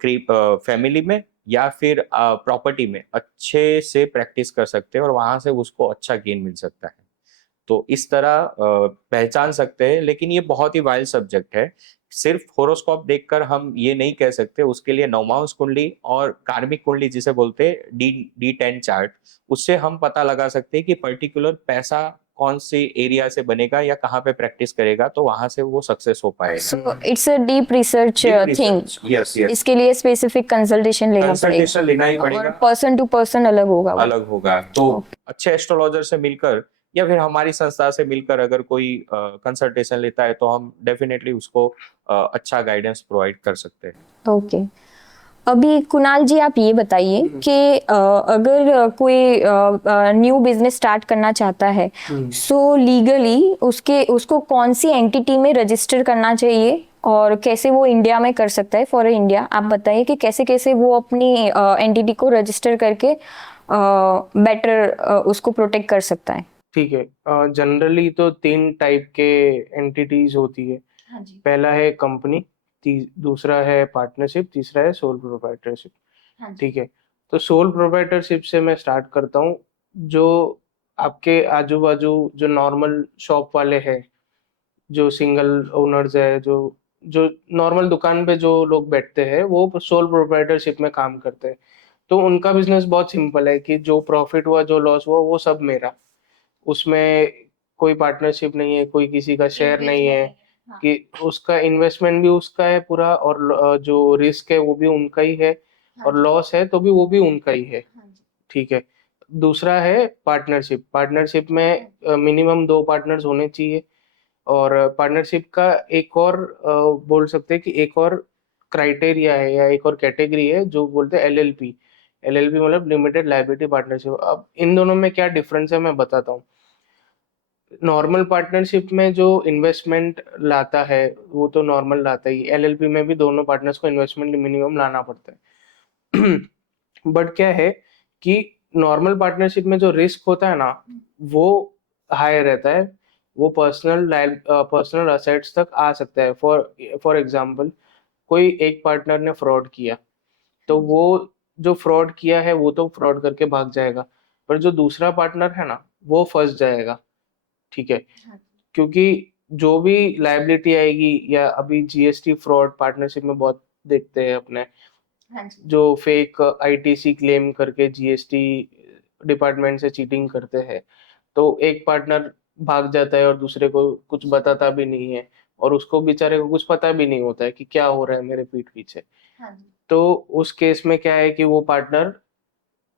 फैमिली में या फिर प्रॉपर्टी में अच्छे से प्रैक्टिस कर सकते हैं और वहां से उसको अच्छा गेन मिल सकता है। तो इस तरह पहचान सकते हैं। लेकिन ये बहुत ही वाइल्ड सब्जेक्ट है। सिर्फ होरोस्कोप देखकर हम ये नहीं कह सकते, उसके लिए नवमांश कुंडली और कार्मिक कुंडली जिसे बोलते हैं D10 चार्ट, उससे हम पता लगा सकते हैं कि पर्टिकुलर पैसा कौन से एरिया से बनेगा या कहाँ पे प्रैक्टिस करेगा, तो वहां से वो सक्सेस हो पाएगा। So it's a deep research thing. Yes yes, इसके लिए स्पेसिफिक कंसल्टेशन लेना कंसल्टेशन लेना ही पड़ेगा और पड़ेगा, पर्सन टू पर्सन अलग होगा वो। अलग होगा। तो अच्छे एस्ट्रोलॉजर से मिलकर या फिर हमारी संस्था से मिलकर अगर कोई कंसल्टेशन लेता है तो हम डेफिनेटली उसको अच्छा गाइडेंस प्रोवाइड कर सकते हैं। ओके, अभी कुणाल जी आप ये बताइए कि अगर कोई न्यू बिजनेस स्टार्ट करना चाहता है, सो लीगली उसको कौन सी एंटिटी में रजिस्टर करना चाहिए और कैसे वो इंडिया में कर सकता है? फॉर इंडिया आप बताइए कि कैसे कैसे वो अपनी एंटिटी को रजिस्टर करके बेटर उसको प्रोटेक्ट कर सकता है। ठीक है, जनरली तो 3 टाइप के एंटिटीज होती है। हाँ जी। पहला है कंपनी, दूसरा है पार्टनरशिप, तीसरा है सोल प्रोप्राइटरशिप। हाँ जी। ठीक है, तो सोल प्रोप्राइटरशिप से मैं स्टार्ट करता हूँ। जो आपके आजू बाजू जो नॉर्मल शॉप वाले हैं, जो सिंगल ओनर्स है, जो जो नॉर्मल दुकान पे जो लोग बैठते हैं, वो सोल प्रोप्राइटरशिप में काम करते हैं। तो उनका बिजनेस बहुत सिंपल है कि जो प्रॉफिट हुआ, जो लॉस हुआ, वो सब मेरा। उसमें कोई पार्टनरशिप नहीं है, कोई किसी का शेयर नहीं है हाँ। कि उसका इन्वेस्टमेंट भी उसका है पूरा, और जो रिस्क है वो भी उनका ही है, और लॉस है तो भी वो भी उनका ही है। हाँ जी। ठीक है। दूसरा है पार्टनरशिप। पार्टनरशिप में मिनिमम 2 पार्टनर्स होने चाहिए। और पार्टनरशिप का एक और बोल सकते हैं कि एक और क्राइटेरिया है या एक और कैटेगरी है जो बोलते हैं LLP। LLP मतलब लिमिटेड लायबिलिटी पार्टनरशिप। अब इन दोनों में क्या डिफरेंस है मैं बताता हूँ। नॉर्मल पार्टनरशिप में जो इन्वेस्टमेंट लाता है वो तो नॉर्मल लाता ही, LLP में भी दोनों पार्टनर्स को इन्वेस्टमेंट मिनिमम लाना पड़ता है। बट क्या है कि नॉर्मल पार्टनरशिप में जो रिस्क होता है ना, वो हाई रहता है। वो पर्सनल असेट्स तक आ सकता है। फॉर एग्जांपल, कोई एक पार्टनर ने फ्रॉड किया, तो वो जो फ्रॉड किया है वो तो फ्रॉड करके भाग जाएगा, पर जो दूसरा पार्टनर है ना, वो फंस जाएगा। ठीक है, क्योंकि जो भी लायबिलिटी आएगी, या अभी GST फ्रॉड पार्टनरशिप में बहुत देखते हैं अपने, हाँ जी। जो फेक ITC क्लेम करके GST डिपार्टमेंट से चीटिंग करते हैं, तो एक पार्टनर भाग जाता है और दूसरे को कुछ बताता भी नहीं है, और उसको बेचारे को कुछ पता भी नहीं होता है कि क्या हो रहा है मेरे पीठ पीछे। हाँ जी। तो उस केस में क्या है कि वो पार्टनर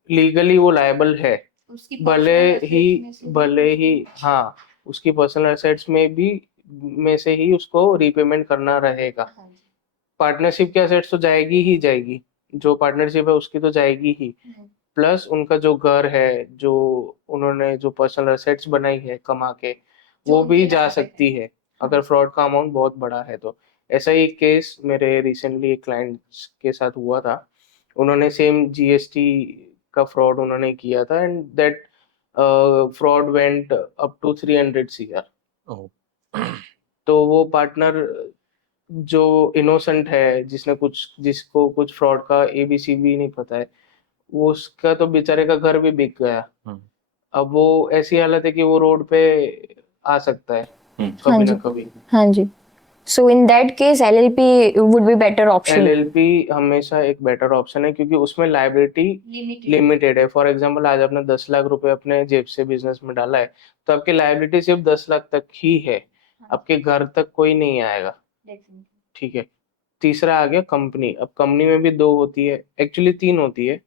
लीगली वो लायबल है, उसकी भले personal ही assets में से भी भले ही हाँ, उसकी पर्सनल एसेट्स में से ही उसको रीपेमेंट करना रहेगा। हाँ जी। पार्टनरशिप की एसेट्स तो जाएगी ही जाएगी, जो पार्टनरशिप है उसकी तो जाएगी ही, प्लस उनका जो घर है, जो उन्होंने जो पर्सनल एसेट्स बनाई है कमा के, जो वो भी उनके जा नाम पे सकती है अगर फ्रॉड का अमाउंट बहुत बड़ा है तो। ऐसा ही एक केस मेरे रिसेंटली एक क्लाइंट के साथ हुआ था। उन्होंने सेम GST का फ्रॉड उन्होंने किया था, and that fraud went up to 300 CR। Oh, तो वो पार्टनर जो इनोसेंट है, जिसको कुछ फ्रॉड का ABC भी नहीं पता है, वो उसका तो बेचारे का घर भी बिक गया। अब वो ऐसी हालत है कि वो रोड पे आ सकता है हाँ कभी ना जी। कभी। हाँ जी। So in that case, LLP would be better option. LLP हमेशा एक बेटर ऑप्शन है क्योंकि उसमें लाइबिलिटी लिमिटेड है। फॉर एग्जांपल आज आपने 10 लाख रुपए अपने जेब से बिजनेस में डाला है तो आपकी लाइबिलिटी सिर्फ 10 लाख तक ही है, आपके घर तक कोई नहीं आएगा। ठीक है। तीसरा आ गया कंपनी। अब कंपनी में भी दो होती है, एक्चुअली तीन होती है।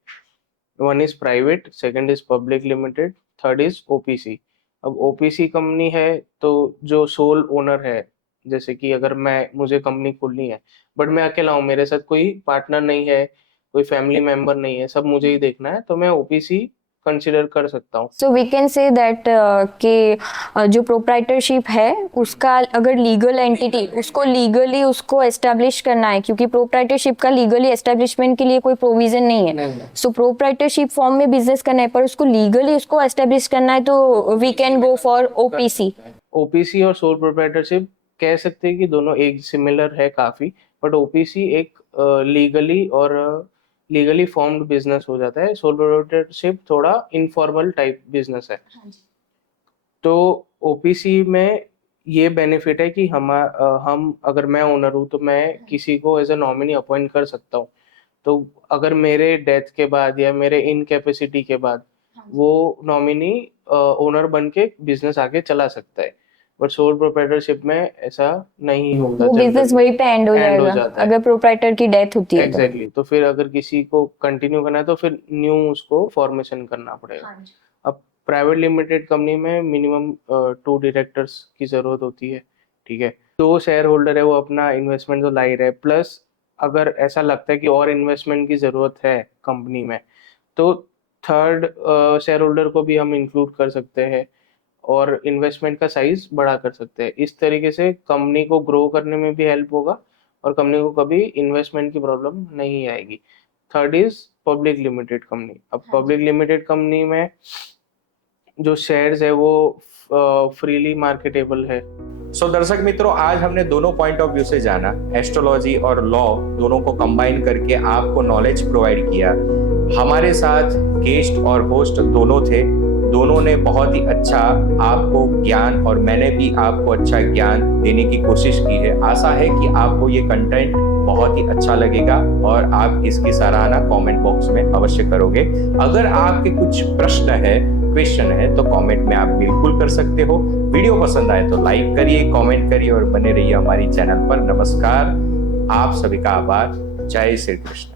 One is private, second is public limited, third is OPC. अब ओपीसी कंपनी है तो जो सोल ओनर है, जैसे कि अगर मुझे कंपनी खोलनी है बट मैं अकेला हूँ, मेरे साथ कोई पार्टनर नहीं है, कोई फैमिली मेंबर नहीं है, सब मुझे ही देखना है, तो मैं ओपीसी कंसिडर कर सकता हूँ। So we can say that कि जो प्रोप्राइटरशिप है उसका अगर लीगल एंटिटी उसको लीगली उसको एस्टेब्लिश करना है, क्योंकि प्रोप्राइटरशिप का लीगली एस्टेब्लिशमेंट के लिए कोई प्रोविजन नहीं है। सो प्रोप्राइटरशिप फॉर्म में बिजनेस करना है पर उसको लीगली उसको एस्टेब्लिश करना है तो we can go for OPC. OPC और सोल प्रोप्राइटरशिप कह सकते हैं कि दोनों एक सिमिलर है काफी, बट ओपीसी एक लीगली फॉर्म्ड बिजनेस हो जाता है। सोल प्रोप्राइटरशिप थोड़ा इनफॉर्मल टाइप बिजनेस है। तो ओपीसी में ये बेनिफिट है कि हम अगर मैं ओनर हूँ तो मैं किसी को एज ए नॉमिनी अपॉइंट कर सकता हूँ। तो अगर मेरे डेथ के बाद या मेरे इनकैपेसिटी के बाद वो नॉमिनी ओनर बन के बिजनेस आगे चला सकता है, बट सोल प्रोप्राइटरशिप में ऐसा नहीं होता। वो बिजनेस वहीं पे एंड हो end हो जाएगा जाता है। अगर प्रोप्राइटर की डेथ होती है तो। एग्जैक्टली। तो फिर अगर किसी को कंटिन्यू करना है तो फिर न्यू उसको फॉर्मेशन करना पड़ेगा। अब प्राइवेट लिमिटेड कंपनी में मिनिमम 2 डायरेक्टर्स की जरूरत होती है। ठीक है। 2 शेयर होल्डर है, वो अपना इन्वेस्टमेंट तो ला ही रहे, प्लस अगर ऐसा लगता है कि और इन्वेस्टमेंट की जरूरत है कंपनी में तो थर्ड शेयर होल्डर को भी हम इंक्लूड कर सकते हैं और इन्वेस्टमेंट का साइज बड़ा कर सकते हैं। इस तरीके से कंपनी को ग्रो करने में भी हेल्प होगा और कंपनी को कभी इन्वेस्टमेंट की प्रॉब्लम नहीं आएगी। Third is public limited company. अब पब्लिक लिमिटेड कंपनी में जो शेयर्स है वो फ्रीली मार्केटेबल है। सो दर्शक मित्रों, आज हमने दोनों पॉइंट ऑफ व्यू से जाना, एस्ट्रोलॉजी और लॉ दोनों को कंबाइन करके आपको नॉलेज प्रोवाइड किया। हमारे साथ गेस्ट और होस्ट दोनों थे, दोनों ने बहुत ही अच्छा आपको ज्ञान और मैंने भी आपको अच्छा ज्ञान देने की कोशिश की है। आशा है कि आपको ये कंटेंट बहुत ही अच्छा लगेगा और आप इसकी सराहना कमेंट बॉक्स में अवश्य करोगे। अगर आपके कुछ प्रश्न है, क्वेश्चन है, तो कमेंट में आप बिल्कुल कर सकते हो। वीडियो पसंद आए तो लाइक करिए, कमेंट करिए और बने रहिए हमारी चैनल पर। नमस्कार, आप सभी का आभार। जय श्री कृष्ण।